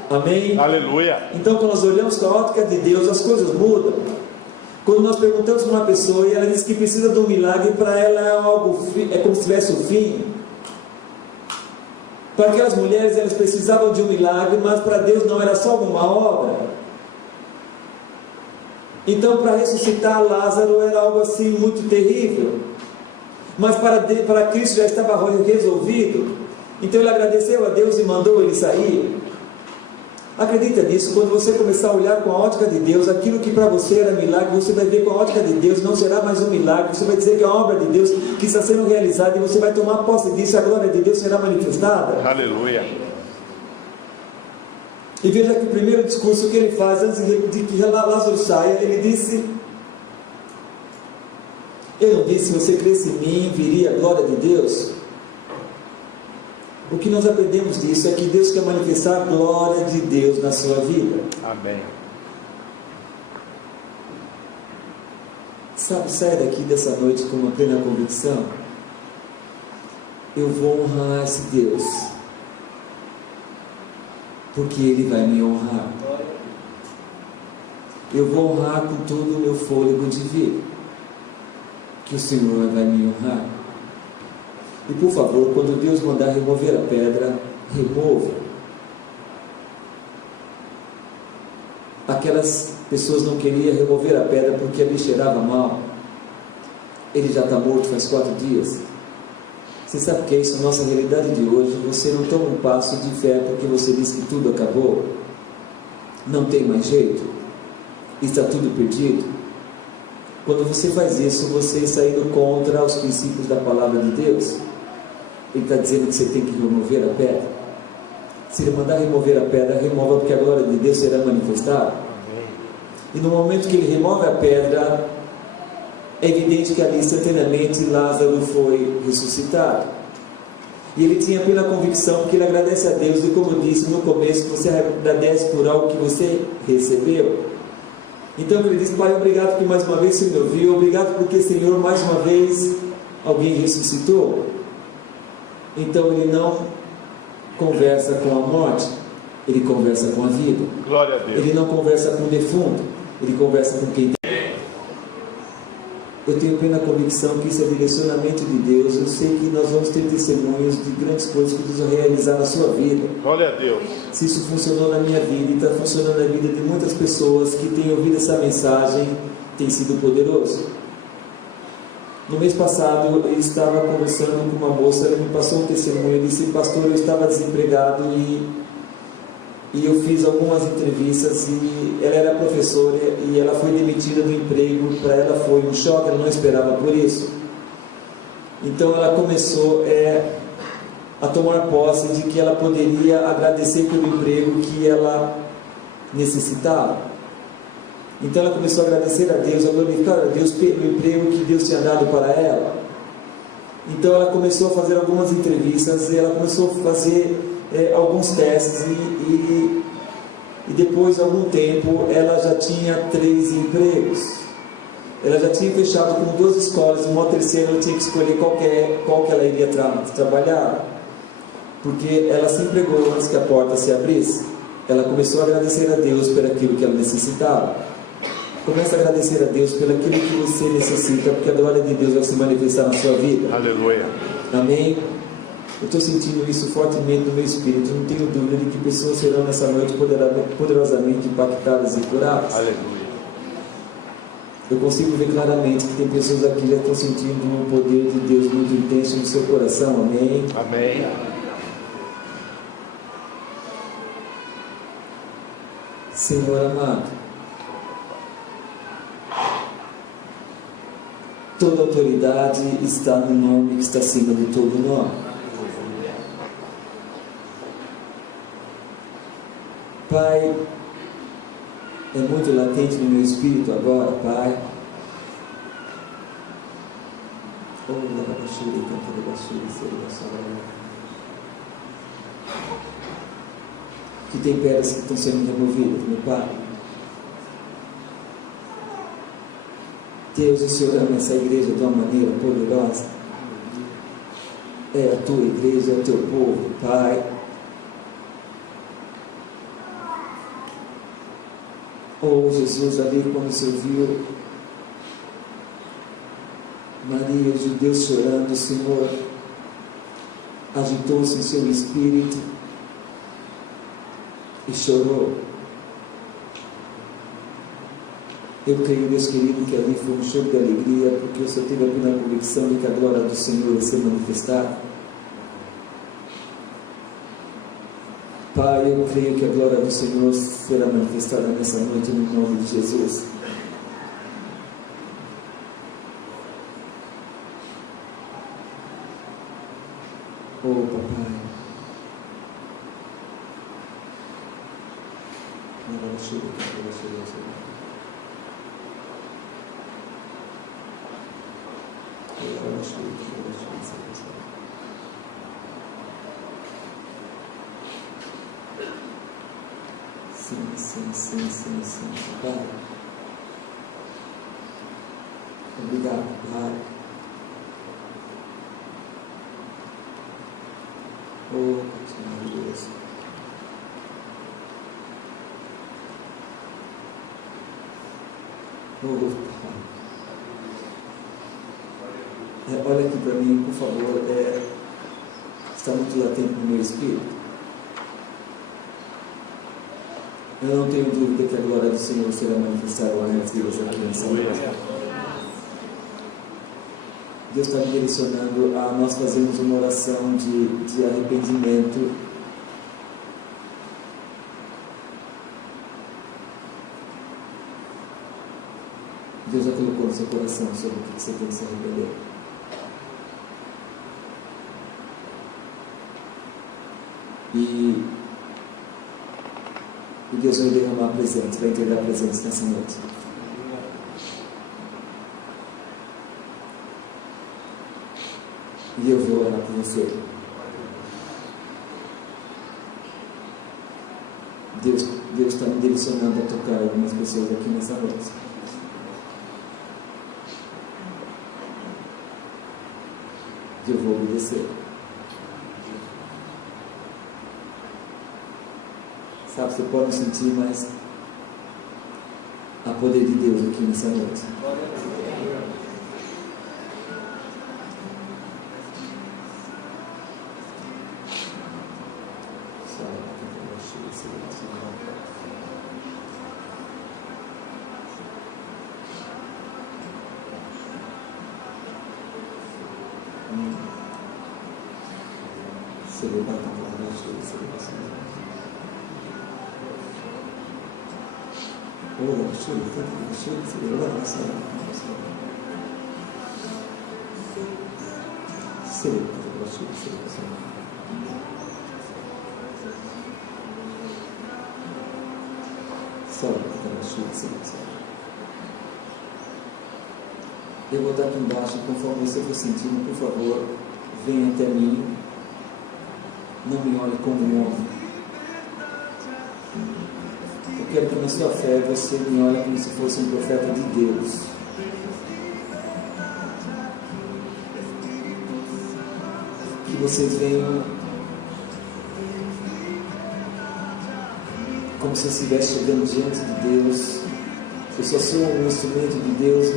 Amém? Aleluia. Então quando nós olhamos com a ótica de Deus, as coisas mudam. Quando nós perguntamos para uma pessoa e ela diz que precisa de um milagre, para ela é algo, é como se tivesse o fim. Para aquelas mulheres, elas precisavam de um milagre, mas para Deus não, era só uma obra. Então, para ressuscitar Lázaro era algo assim muito terrível, mas para Cristo já estava resolvido. Então ele agradeceu a Deus e mandou ele sair. Acredita nisso? Quando você começar a olhar com a ótica de Deus, aquilo que para você era milagre, você vai ver com a ótica de Deus, não será mais um milagre. Você vai dizer que é a obra de Deus que está sendo realizada, e você vai tomar posse disso, e a glória de Deus será manifestada. Aleluia. E veja que o primeiro discurso que ele faz antes de que Lázaro saia, ele disse: eu não disse, se você cresce em mim, viria a glória de Deus. O que nós aprendemos disso é que Deus quer manifestar a glória de Deus na sua vida. Amém. Sabe, sai daqui dessa noite com uma plena convicção: eu vou honrar esse Deus, porque Ele vai me honrar. Eu vou honrar com todo o meu fôlego de vida, que o Senhor vai me honrar. E por favor, quando Deus mandar remover a pedra, remova. Aquelas pessoas não queriam remover a pedra porque ali cheirava mal. Ele já está morto faz 4 dias. Você sabe o que é isso? A nossa realidade de hoje, você não toma um passo de fé porque você diz que tudo acabou, não tem mais jeito, está tudo perdido. Quando você faz isso, você está indo contra os princípios da palavra de Deus. Ele está dizendo que você tem que remover a pedra. Se ele mandar remover a pedra, remova, porque a glória de Deus será manifestada. E no momento que ele remove a pedra, é evidente que ali instantaneamente Lázaro foi ressuscitado. E ele tinha plena convicção, porque ele agradece a Deus, e como eu disse no começo, você agradece por algo que você recebeu. Então ele diz: Pai, obrigado porque mais uma vez você me ouviu, obrigado porque, Senhor, mais uma vez alguém ressuscitou. Então ele não conversa com a morte, ele conversa com a vida. Glória a Deus. Ele não conversa com o defunto, ele conversa com quem tem. Eu tenho plena convicção que isso é direcionamento de Deus. Eu sei que nós vamos ter testemunhos de grandes coisas que Deus vai realizar na sua vida. Glória a Deus. Se isso funcionou na minha vida e está funcionando na vida de muitas pessoas que têm ouvido essa mensagem, tem sido poderoso. No mês passado eu estava conversando com uma moça, ela me passou um testemunho, eu disse: pastor, eu estava desempregado e eu fiz algumas entrevistas, e ela era professora e ela foi demitida do emprego. Para ela foi um choque, ela não esperava por isso. Então ela começou a tomar posse de que ela poderia agradecer pelo emprego que ela necessitava. Então ela começou a agradecer a Deus, a glorificar a Deus pelo emprego que Deus tinha dado para ela. Então ela começou a fazer algumas entrevistas, e ela começou a fazer alguns testes, e depois de algum tempo ela já tinha 3 empregos. Ela já tinha fechado com 2 escolas, uma terceira ela tinha que escolher qual que ela iria trabalhar, porque ela se empregou antes que a porta se abrisse. Ela começou a agradecer a Deus por aquilo que ela necessitava. Comece a agradecer a Deus pelo aquilo que você necessita, porque a glória de Deus vai se manifestar na sua vida. Aleluia. Amém? Eu estou sentindo isso fortemente no meu espírito. Não tenho dúvida de que pessoas serão nessa noite poderosamente impactadas e curadas. Aleluia. Eu consigo ver claramente que tem pessoas aqui que já estão sentindo o poder de Deus muito intenso no seu coração. Amém? Amém. Senhor amado, toda autoridade está no nome que está acima de todo nome. Pai, é muito latente no meu espírito agora, Pai, Que tem pedras que estão sendo removidas, meu Pai. Deus, o Senhor ama essa igreja de uma maneira poderosa. É a tua igreja, é o teu povo, Pai. Oh, Jesus, ali quando o Senhor viu Maria e os judeus chorando, o Senhor agitou-se em seu espírito e chorou. Eu creio, Deus querido, que ali foi um choro de alegria, porque o Senhor teve a plena convicção de que a glória do Senhor ia ser manifestada. Pai, eu creio que a glória do Senhor será manifestada nessa noite no nome de Jesus. Oh, Papai. Sim, Pai. Obrigado, Pai. Oh, Deus. Oh, Pai. Olha aqui para mim, por favor. Está muito latente no meu espírito. Eu não tenho dúvida que a glória do Senhor será manifestada nas vidas aqui nessa noite. Deus está me direcionando a nós fazermos uma oração de arrependimento. Deus já colocou no seu coração sobre o que você tem que se arrepender. E Deus vai derramar presentes, vai entregar presentes nessa noite. E eu vou orar por você. Deus está me direcionando a tocar algumas pessoas aqui nessa noite. E eu vou obedecer. Sabe, você pode sentir, mas há poder de Deus aqui nessa noite. Eu vou dar aqui embaixo, conforme você for sentindo, por favor, venha até mim. Não me olhe como um homem. Eu quero que na sua fé você me olhe como se fosse um profeta de Deus. Que vocês venham como se eu estivesse chegando diante de Deus. Eu só sou um instrumento de Deus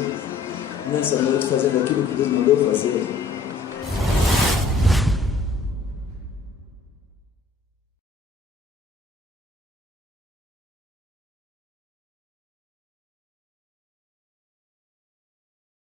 nessa noite, fazendo aquilo que Deus mandou fazer.